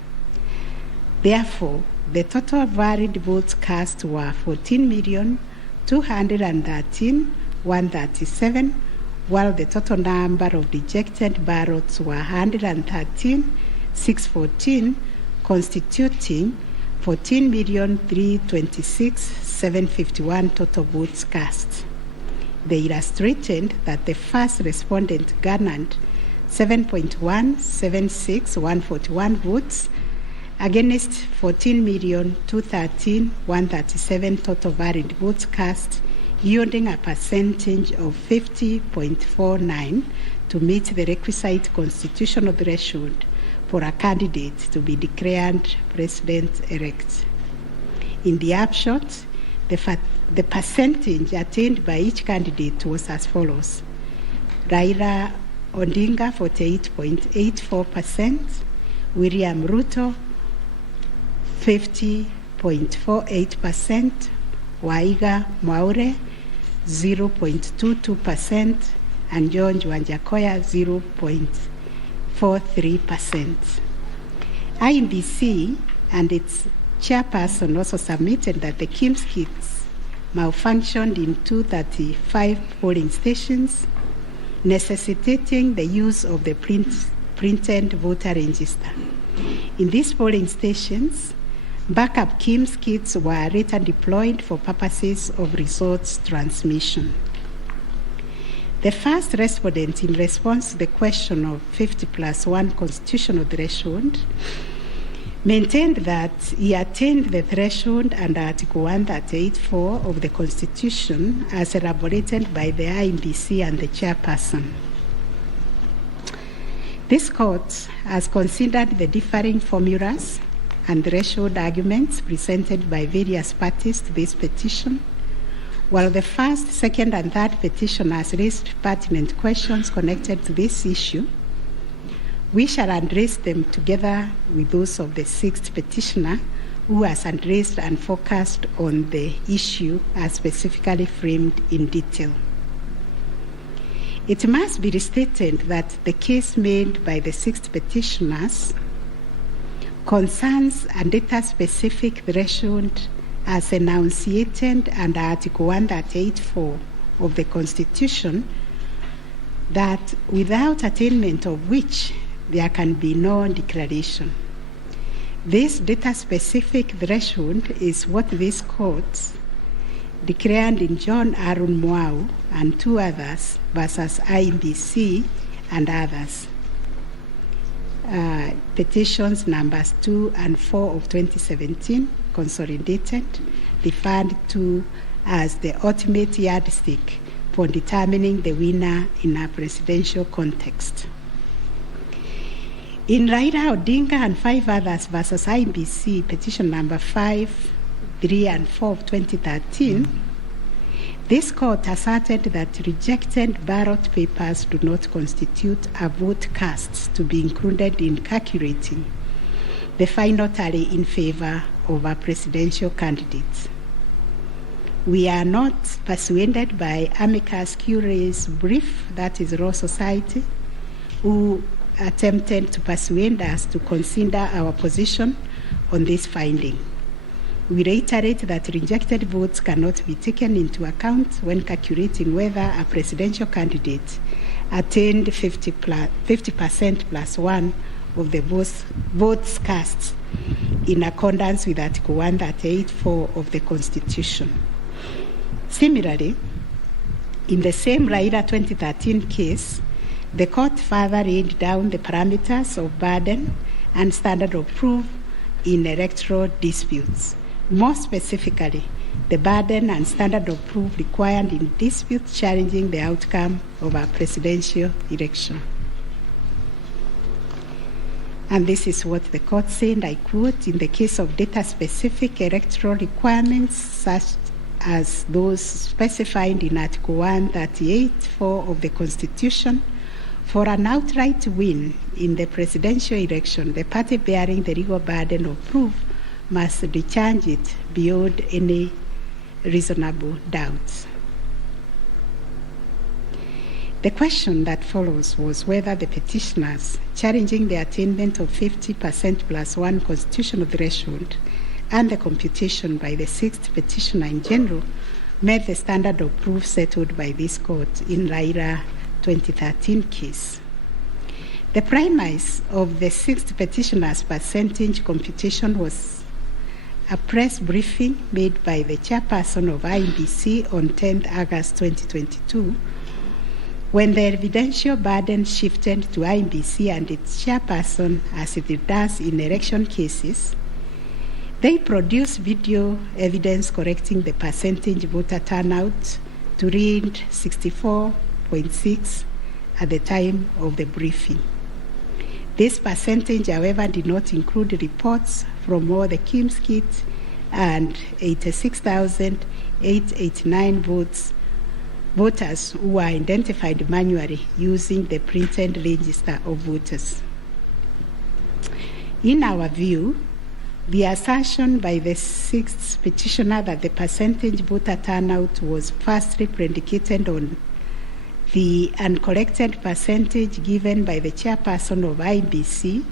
Therefore, the total valid votes cast were 14,213,137, while the total number of rejected ballots were 113,614, constituting 14,326,751 total votes cast. They illustrated that the first respondent garnered 7.176,141 votes against 14,213,137 total valid votes cast, yielding a percentage of 50.49 to meet the requisite constitutional threshold for a candidate to be declared president-elect. In the upshot, the percentage attained by each candidate was as follows. Raila Odinga 48.84%, William Ruto 50.48%, Wahiga Mwaura 0.22%, and George Wanjakoya 0.43%. IEBC and its chairperson also submitted that the KIMS kits malfunctioned in 235 polling stations, necessitating the use of the printed voter register. In these polling stations, backup KIMS kits were later deployed for purposes of results transmission. The first respondent, in response to the question of 50+1 constitutional threshold, maintained that he attained the threshold under Article 138(4) of the Constitution as elaborated by the IEBC and the chairperson. This court has considered the differing formulas and threshold arguments presented by various parties to this petition, while the first, second, and third petitioners raised pertinent questions connected to this issue. We shall address them together with those of the sixth petitioner, who has addressed and focused on the issue as specifically framed in detail. It must be restated that the case made by the sixth petitioners concerns a data-specific threshold as enunciated under Article 138(4) of the Constitution, that without attainment of which there can be no declaration. This data-specific threshold is what this court declared in John Aaron Mwau and two others versus IEBC and others. Petitions numbers 2 and 4 of 2017, consolidated, referred to as the ultimate yardstick for determining the winner in a presidential context. In Raila Odinga and 5 others versus IEBC, petition number 5, 3, and 4 of 2013, this court asserted that rejected ballot papers do not constitute a vote cast to be included in calculating the final tally in favor of a presidential candidate. We are not persuaded by amicus curiae's brief, that is Law Society, who attempted to persuade us to consider our position on this finding. We reiterate that rejected votes cannot be taken into account when calculating whether a presidential candidate attained 50% plus 1 of the votes cast in accordance with Article 138(4) of the Constitution. Similarly, in the same Raila 2013 case, the court further laid down the parameters of burden and standard of proof in electoral disputes. More specifically, the burden and standard of proof required in disputes challenging the outcome of a presidential election. And this is what the court said, I quote, "In the case of data-specific electoral requirements, such as those specified in Article 138(4) of the Constitution, for an outright win in the presidential election, the party bearing the legal burden of proof must discharge it beyond any reasonable doubt." The question that follows was whether the petitioners challenging the attainment of 50% plus 1 constitutional threshold and the computation by the sixth petitioner in general met the standard of proof settled by this court in Raila 2013 case. The premise of the sixth petitioner's percentage computation was a press briefing made by the chairperson of IEBC on 10 August 2022, when the evidential burden shifted to IEBC and its chairperson, as it does in election cases. They produced video evidence correcting the percentage voter turnout to read 64.6 at the time of the briefing. This percentage, however, did not include reports from all the KIMS kits and 86,889 voters who were identified manually using the printed register of voters. In our view, the assertion by the sixth petitioner that the percentage voter turnout was firstly predicated on the uncorrected percentage given by the chairperson of IEBC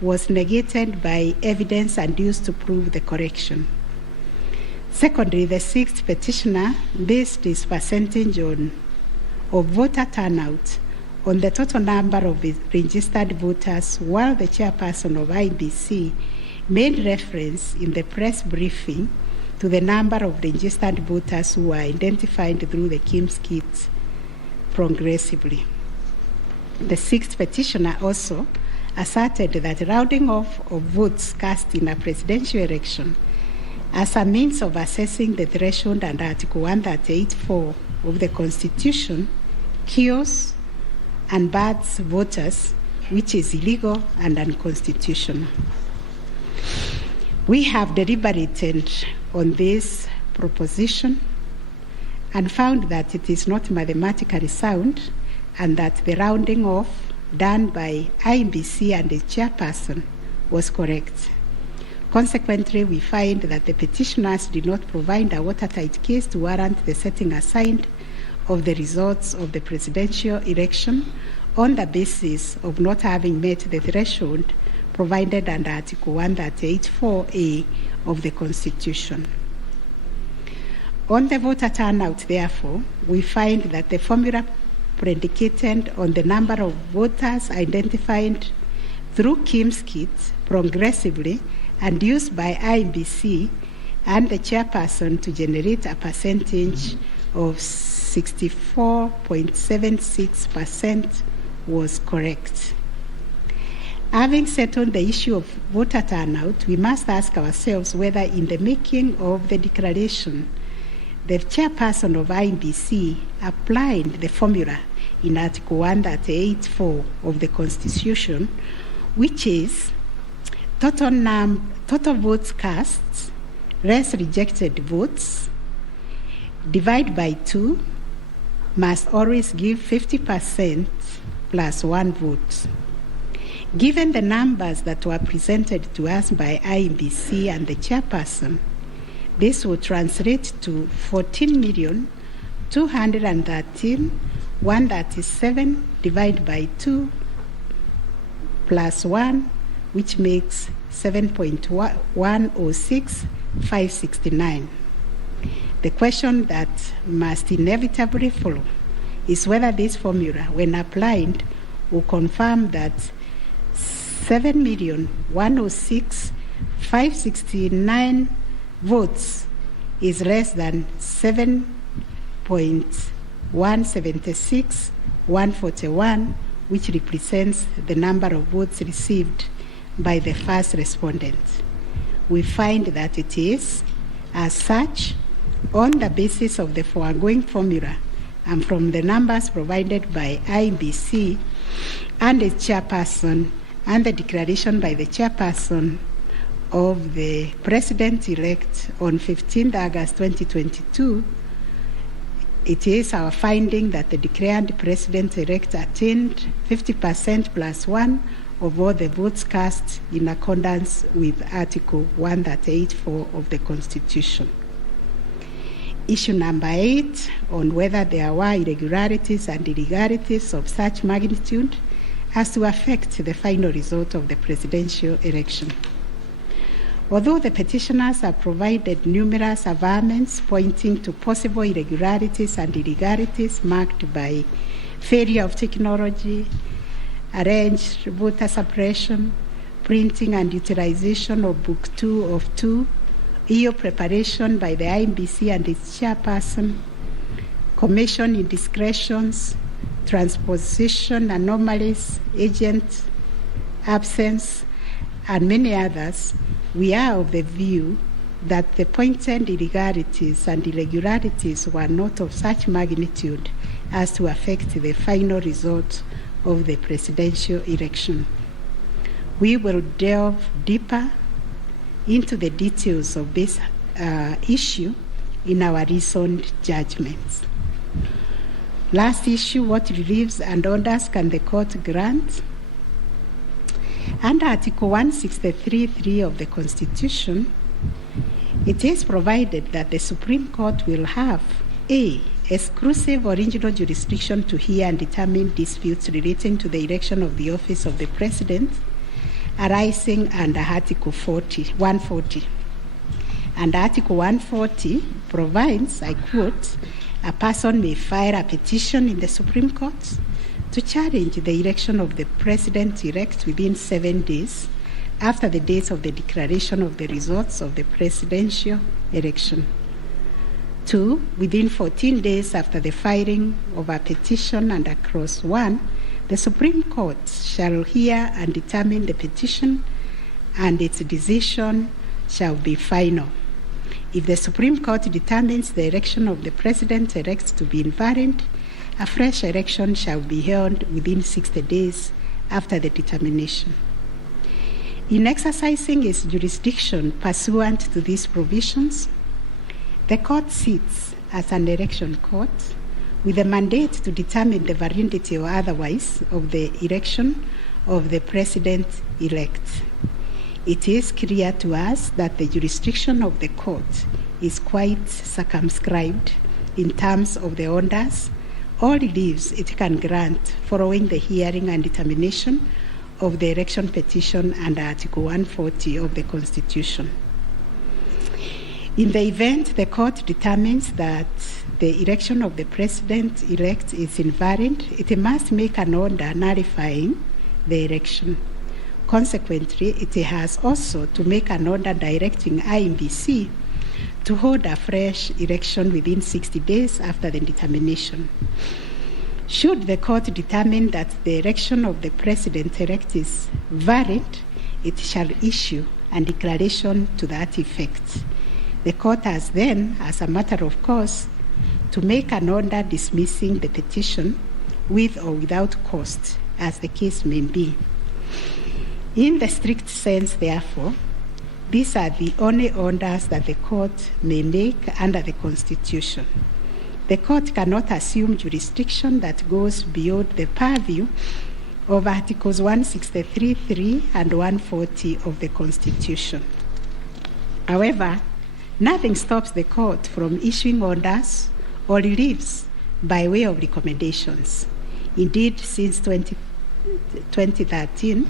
was negated by evidence adduced to prove the correction. Secondly, the sixth petitioner based his percentage of voter turnout on the total number of registered voters, while the chairperson of IEBC made reference in the press briefing to the number of registered voters who were identified through the Kim's kit progressively. The sixth petitioner also asserted that rounding off of votes cast in a presidential election as a means of assessing the threshold under Article 138(4) of the Constitution kills and bars voters, which is illegal and unconstitutional. We have deliberated on this proposition and found that it is not mathematically sound and that the rounding off done by IEBC and its chairperson was correct. Consequently, we find that the petitioners did not provide a watertight case to warrant the setting aside of the results of the presidential election on the basis of not having met the threshold provided under Article 138(4)(a) of the Constitution. On the voter turnout, therefore, we find that the formula predicated on the number of voters identified through Kim's kit progressively and used by IEBC and the chairperson to generate a percentage of 64.76% was correct. Having settled the issue of voter turnout, we must ask ourselves whether in the making of the declaration, the chairperson of IEBC applied the formula in Article 138(4) of the Constitution, which is total votes cast less rejected votes divided by 2 must always give 50% plus 1 vote. Given the numbers that were presented to us by IEBC and the chairperson, this would translate to 14,213,137 divided by 2 plus 1, which makes 7.106569. The question that must inevitably follow is whether this formula, when applied, will confirm that 7,106,569 votes is less than 7.176,141, which represents the number of votes received by the first respondent. We find that it is, as such, on the basis of the foregoing formula and from the numbers provided by IEBC and its chairperson and the declaration by the chairperson of the president-elect on 15th August 2022, it is our finding that the declared president-elect attained 50% plus 1 of all the votes cast in accordance with Article 138(4) of the Constitution. Issue number 8, on whether there were irregularities and illegalities of such magnitude as to affect the final result of the presidential election. Although the petitioners have provided numerous averments pointing to possible irregularities and illegalities marked by failure of technology, arranged voter suppression, printing and utilization of Book 2 of 2, EU preparation by the IEBC and its chairperson, commission indiscretions, transposition anomalies, agent absence, and many others, we are of the view that the pointed illegalities and irregularities were not of such magnitude as to affect the final result of the presidential election. We will delve deeper into the details of this issue in our recent judgments. Last issue, what reliefs and orders can the court grant? Under Article 163(3) of the Constitution, it is provided that the Supreme Court will have A, exclusive original jurisdiction to hear and determine disputes relating to the election of the office of the President arising under Article 140. And Article 140 provides, I quote, a person may file a petition in the Supreme Court to challenge the election of the President-elect within 7 days after the date of the declaration of the results of the presidential election. 2, within 14 days after the filing of a petition under Clause 1, the Supreme Court shall hear and determine the petition, and its decision shall be final. If the Supreme Court determines the election of the President-elect to be invalid, a fresh election shall be held within 60 days after the determination. In exercising its jurisdiction pursuant to these provisions, the court sits as an election court with a mandate to determine the validity or otherwise of the election of the President-elect. It is clear to us that the jurisdiction of the court is quite circumscribed in terms of the orders or reliefs it can grant following the hearing and determination of the election petition under Article 140 of the Constitution. In the event the court determines that the election of the President-elect is invalid, it must make an order nullifying the election. Consequently, it has also to make an order directing IEBC to hold a fresh election within 60 days after the determination. Should the court determine that the election of the President-elect is valid, it shall issue a declaration to that effect. The court has then, as a matter of course, to make an order dismissing the petition with or without cost, as the case may be. In the strict sense, therefore, these are the only orders that the court may make under the Constitution. The court cannot assume jurisdiction that goes beyond the purview of Articles 163(3) and 140 of the Constitution. However, nothing stops the court from issuing orders or reliefs by way of recommendations. Indeed, since 2013,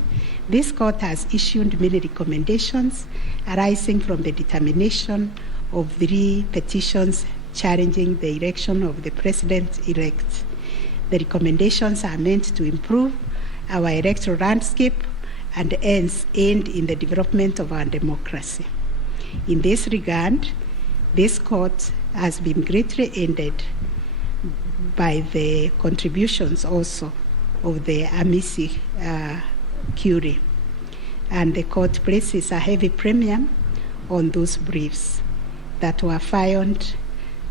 this court has issued many recommendations arising from the determination of 3 petitions challenging the election of the President-elect. The recommendations are meant to improve our electoral landscape and hence aid in the development of our democracy. In this regard, this court has been greatly aided by the contributions also of the amici curiae, and the court places a heavy premium on those briefs that were filed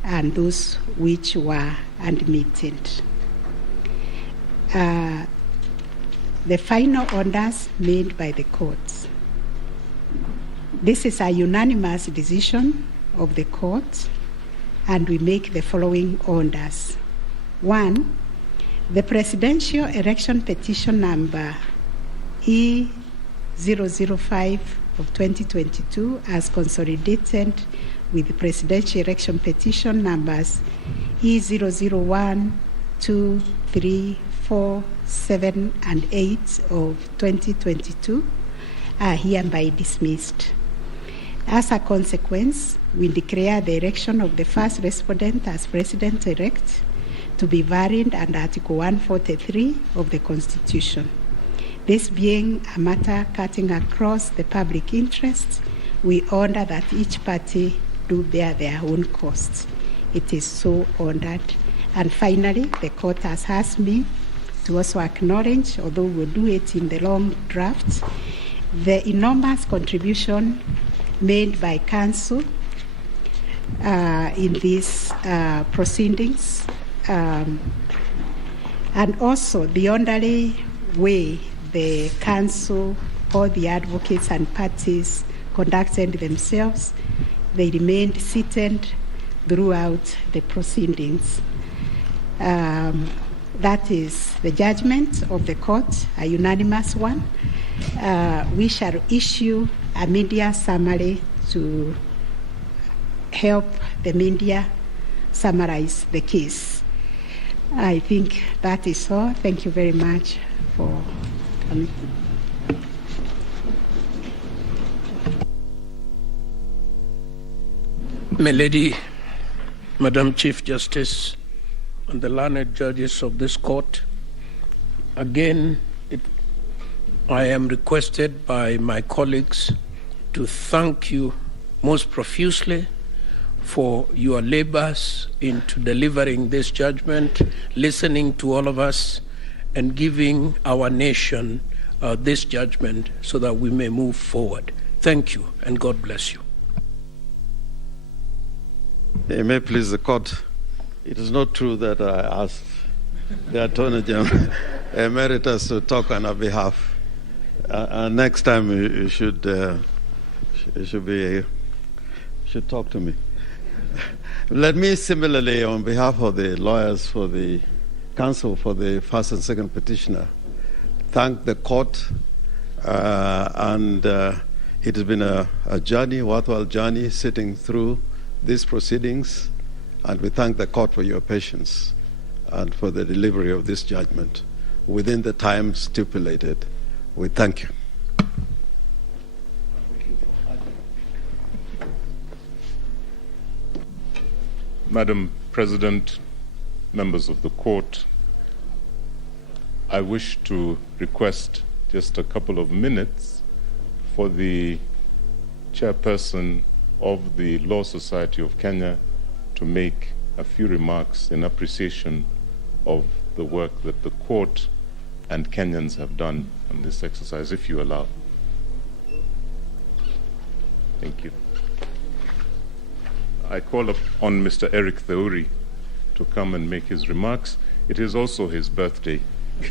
and those which were admitted. The final orders made by the courts. This is a unanimous decision of the court, and we make the following orders. 1, the presidential election petition number E005 of 2022 as consolidated with the presidential election petition numbers E001, 2, 3, 4, 7, and 8 of 2022 are hereby dismissed. As a consequence, we declare the election of the first respondent as President-elect to be valid under Article 143 of the Constitution. This being a matter cutting across the public interest, we order that each party do bear their own costs. It is so ordered. And finally, the court has asked me to also acknowledge, although we'll do it in the long draft, the enormous contribution made by counsel in these proceedings, and also the orderly way the counsel, all the advocates and parties conducted themselves. They remained seated throughout the proceedings. That is the judgment of the court, a unanimous one. We shall issue a media summary to help the media summarize the case. I think that is all. Thank you very much for coming. My Lady, Madam Chief Justice, and the learned judges of this court, again, I am requested by my colleagues to thank you most profusely for your labors into delivering this judgment, listening to all of us, and giving our nation this judgment so that we may move forward. Thank you, and God bless you. It may please the court. It is not true that I asked the Attorney General Emeritus to talk on our behalf. Next time you should talk to me. Let me similarly, on behalf of the lawyers for the counsel for the first and second petitioner, thank the court. It has been a journey, worthwhile journey, sitting through these proceedings, and we thank the court for your patience and for the delivery of this judgment within the time stipulated. We thank you. Madam President, members of the court, I wish to request just a couple of minutes for the chairperson of the Law Society of Kenya to make a few remarks in appreciation of the work that the court and Kenyans have done on this exercise, if you allow. Thank you. I call upon Mr. Eric Theuri to come and make his remarks. It is also his birthday.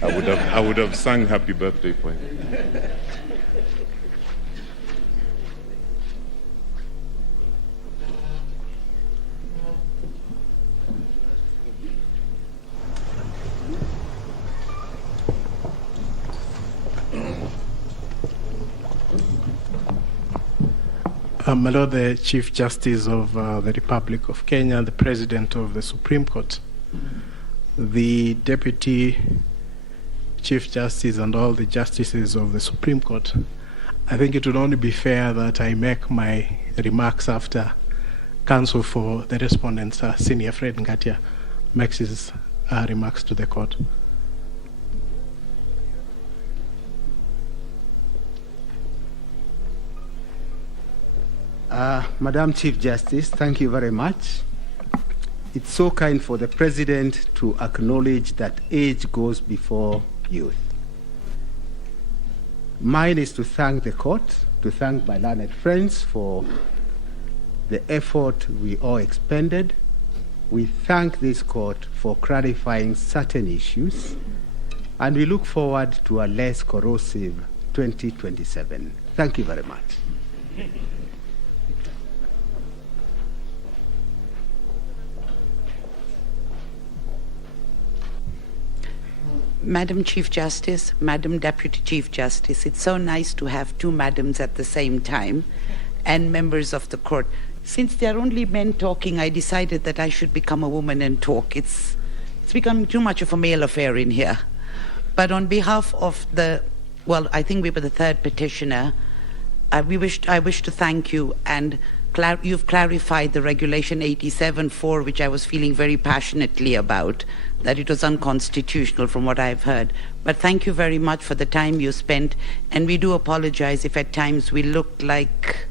I would have sung happy birthday for him. My Lord, the Chief Justice of the Republic of Kenya, the President of the Supreme Court, the Deputy Chief Justice, and all the justices of the Supreme Court, I think it would only be fair that I make my remarks after counsel for the respondents, Senior Fred Ngatia, makes his remarks to the court. Madam Chief Justice, thank you very much. It's so kind for the President to acknowledge that age goes before youth. Mine is to thank the court, to thank my learned friends for the effort we all expended. We thank this court for clarifying certain issues, and we look forward to a less corrosive 2027. Thank you very much. Madam Chief Justice, Madam Deputy Chief Justice, it's so nice to have two madams at the same time, and members of the court. Since there are only men talking, I decided that I should become a woman and talk. It's becoming too much of a male affair in here. But on behalf of I think we were the third petitioner, I wish to thank you, and you've clarified the Regulation 87.4, which I was feeling very passionately about, that it was unconstitutional from what I've heard. But thank you very much for the time you spent, and we do apologize if at times we looked like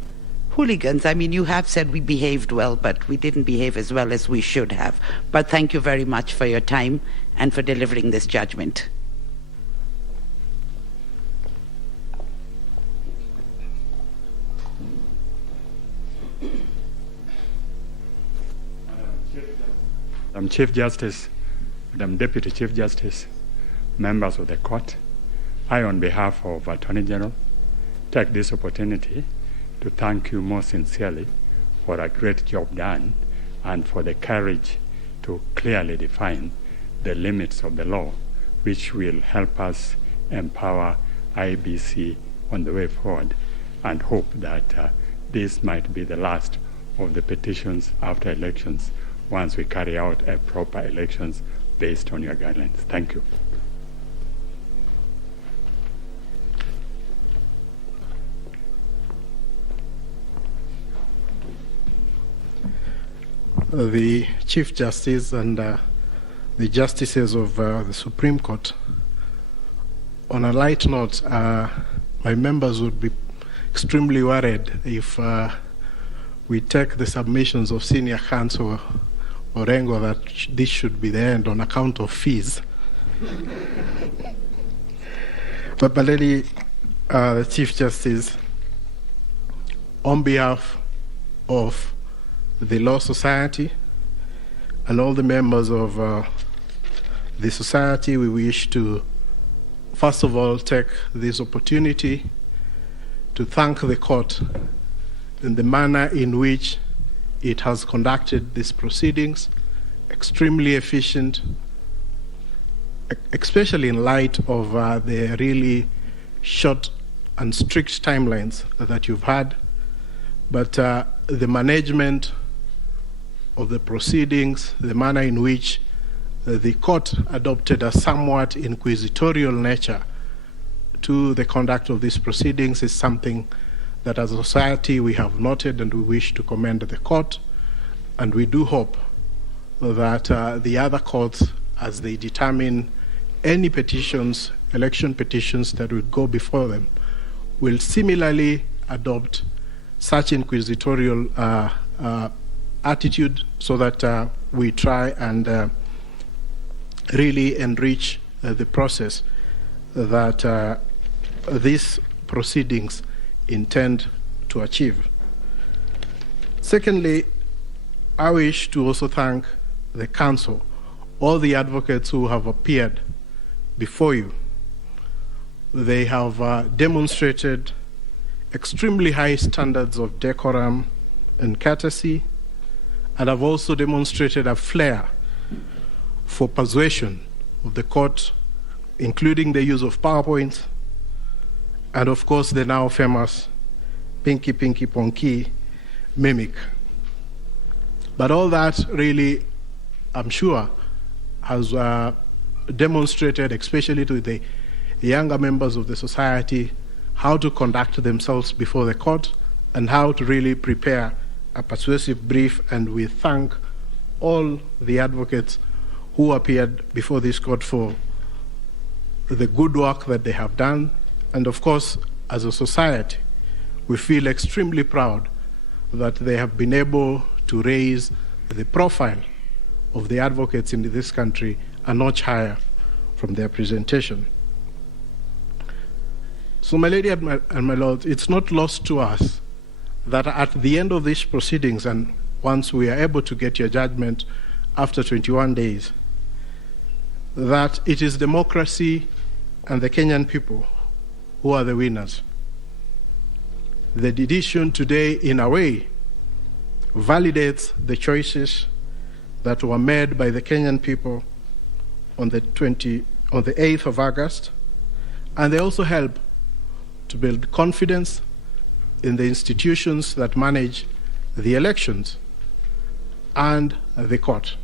hooligans. I mean, you have said we behaved well, but we didn't behave as well as we should have. But thank you very much for your time and for delivering this judgment. Madam Chief Justice, Madam Deputy Chief Justice, members of the court, I, on behalf of Attorney General, take this opportunity to thank you most sincerely for a great job done and for the courage to clearly define the limits of the law, which will help us empower IBC on the way forward, and hope that this might be the last of the petitions after elections once we carry out a proper elections based on your guidelines. Thank you. The Chief Justice and the Justices of the Supreme Court. On a light note, my members would be extremely worried if we take the submissions of Senior Counsel Orengo that this should be the end on account of fees. But my lady, the Chief Justice, on behalf of the Law Society and all the members of the society, we wish to first of all take this opportunity to thank the court in the manner in which it has conducted these proceedings, extremely efficient, especially in light of the really short and strict timelines that you've had. But the management of the proceedings, the manner in which the court adopted a somewhat inquisitorial nature to the conduct of these proceedings is something that as a society we have noted, and we wish to commend the court. And we do hope that the other courts, as they determine any petitions, election petitions that would go before them, will similarly adopt such inquisitorial attitude, so that we try and really enrich the process that these proceedings intend to achieve. Secondly, I wish to also thank the council, all the advocates who have appeared before you. They have demonstrated extremely high standards of decorum and courtesy, and have also demonstrated a flair for persuasion of the court, including the use of PowerPoints, and of course the now famous Pinky Pinky Ponky mimic. But all that really, I'm sure, has demonstrated, especially to the younger members of the society, how to conduct themselves before the court and how to really prepare a persuasive brief. And we thank all the advocates who appeared before this court for the good work that they have done. And of course, as a society, we feel extremely proud that they have been able to raise the profile of the advocates in this country a notch higher from their presentation. So, my lady and my lord, it's not lost to us that at the end of these proceedings, and once we are able to get your judgment after 21 days, that it is democracy and the Kenyan people who are the winners. The decision today, in a way, validates the choices that were made by the Kenyan people on the 8th of August, and they also help to build confidence in the institutions that manage the elections and the court.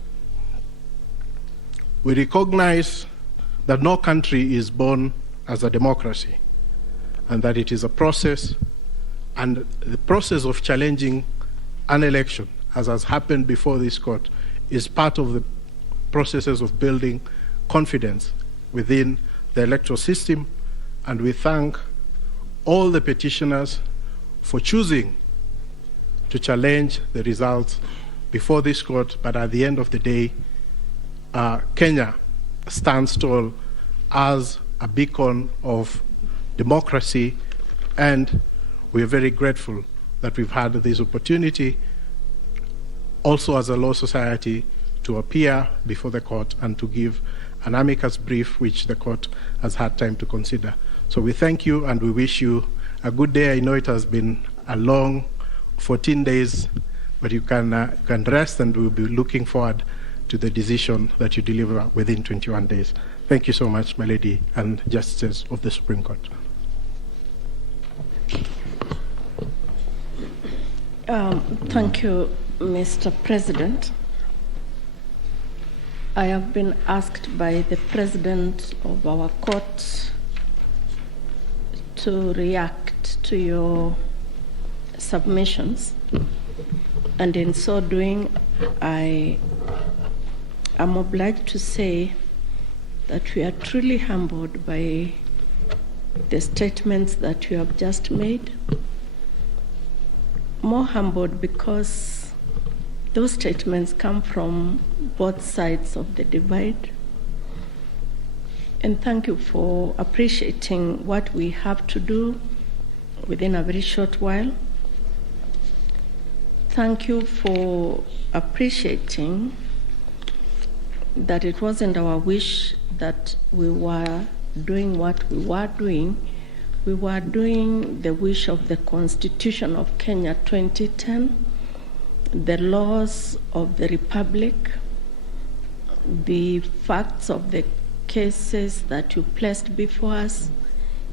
We recognize that no country is born as a democracy, and that it is a process, and the process of challenging an election, as has happened before this court, is part of the processes of building confidence within the electoral system. And we thank all the petitioners for choosing to challenge the results before this court. But at the end of the day, Kenya stands tall as a beacon of democracy, and we are very grateful that we've had this opportunity also as a law society to appear before the court and to give an amicus brief which the court has had time to consider. So we thank you and we wish you a good day. I know it has been a long 14 days, but you can rest, and we'll be looking forward to the decision that you deliver within 21 days. Thank you so much, my lady and justices of the Supreme Court. Thank you, Mr. President. I have been asked by the president of our court to react to your submissions, and in so doing, I am obliged to say that we are truly humbled by the statements that you have just made. More humbled because those statements come from both sides of the divide. And thank you for appreciating what we have to do within a very short while. Thank you for appreciating that it wasn't our wish that we were doing what we were doing. We were doing the wish of the Constitution of Kenya 2010, the laws of the Republic, the facts of the cases that you placed before us,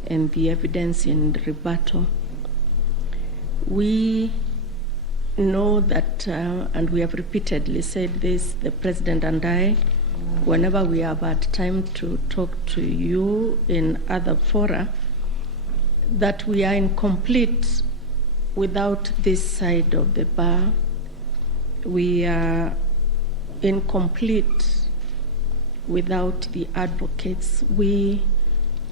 and the evidence in rebuttal. We know that, and we have repeatedly said this, the President and I, whenever we have had time to talk to you in other fora, that we are incomplete without this side of the bar. We are incomplete without the advocates. We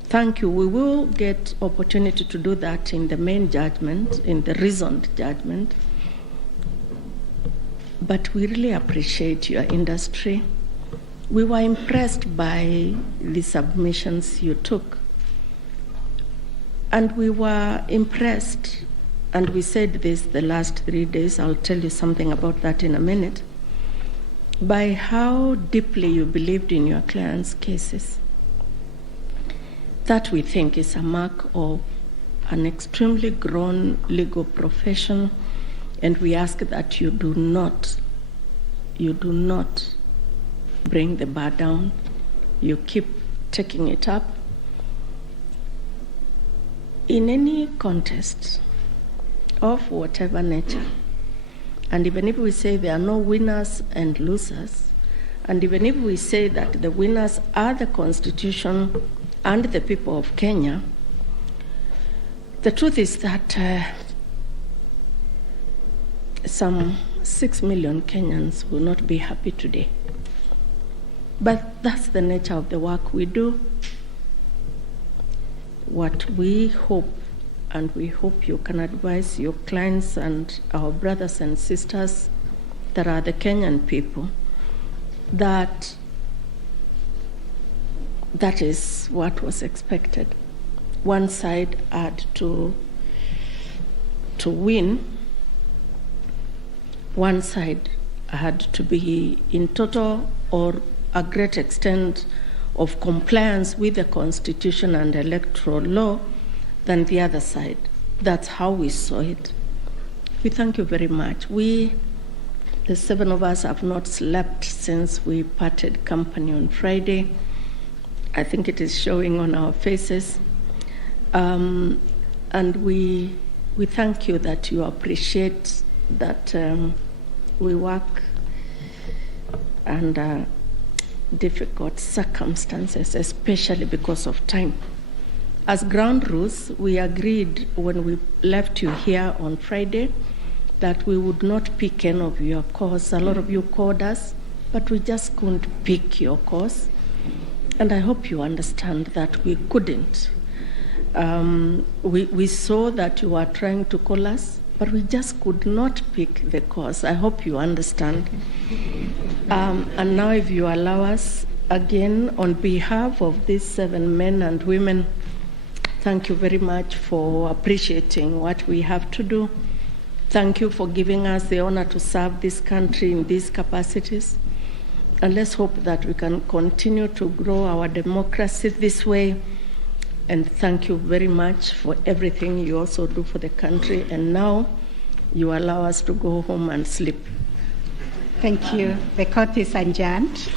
thank you. We will get opportunity to do that in the main judgment, in the reasoned judgment. But we really appreciate your industry. We were impressed by the submissions you took. And we were impressed, and we said this the last 3 days, I'll tell you something about that in a minute, by how deeply you believed in your clients' cases. That we think is a mark of an extremely grown legal profession, and we ask that you do not bring the bar down. You keep taking it up. In any contest of whatever nature, and even if we say there are no winners and losers, and even if we say that the winners are the Constitution and the people of Kenya, the truth is that some 6 million Kenyans will not be happy today. But that's the nature of the work we do. What we hope, and we hope you can advise your clients and our brothers and sisters that are the Kenyan people, that is what was expected. One side had to win. One side had to be in total or a great extent of compliance with the Constitution and electoral law than the other side. That's how we saw it. We thank you very much. We, the 7 of us, have not slept since we parted company on Friday. I think it is showing on our faces. And we thank you that you appreciate that we work under difficult circumstances, especially because of time. As ground rules, we agreed when we left you here on Friday that we would not pick any of your calls. A lot of you called us, but we just couldn't pick your calls. And I hope you understand that we couldn't. We saw that you were trying to call us, but we just could not pick the calls. I hope you understand. And now if you allow us, again, on behalf of these 7 men and women, thank you very much for appreciating what we have to do. Thank you for giving us the honor to serve this country in these capacities. And let's hope that we can continue to grow our democracy this way. And thank you very much for everything you also do for the country. And now you allow us to go home and sleep. Thank you. The court is adjourned.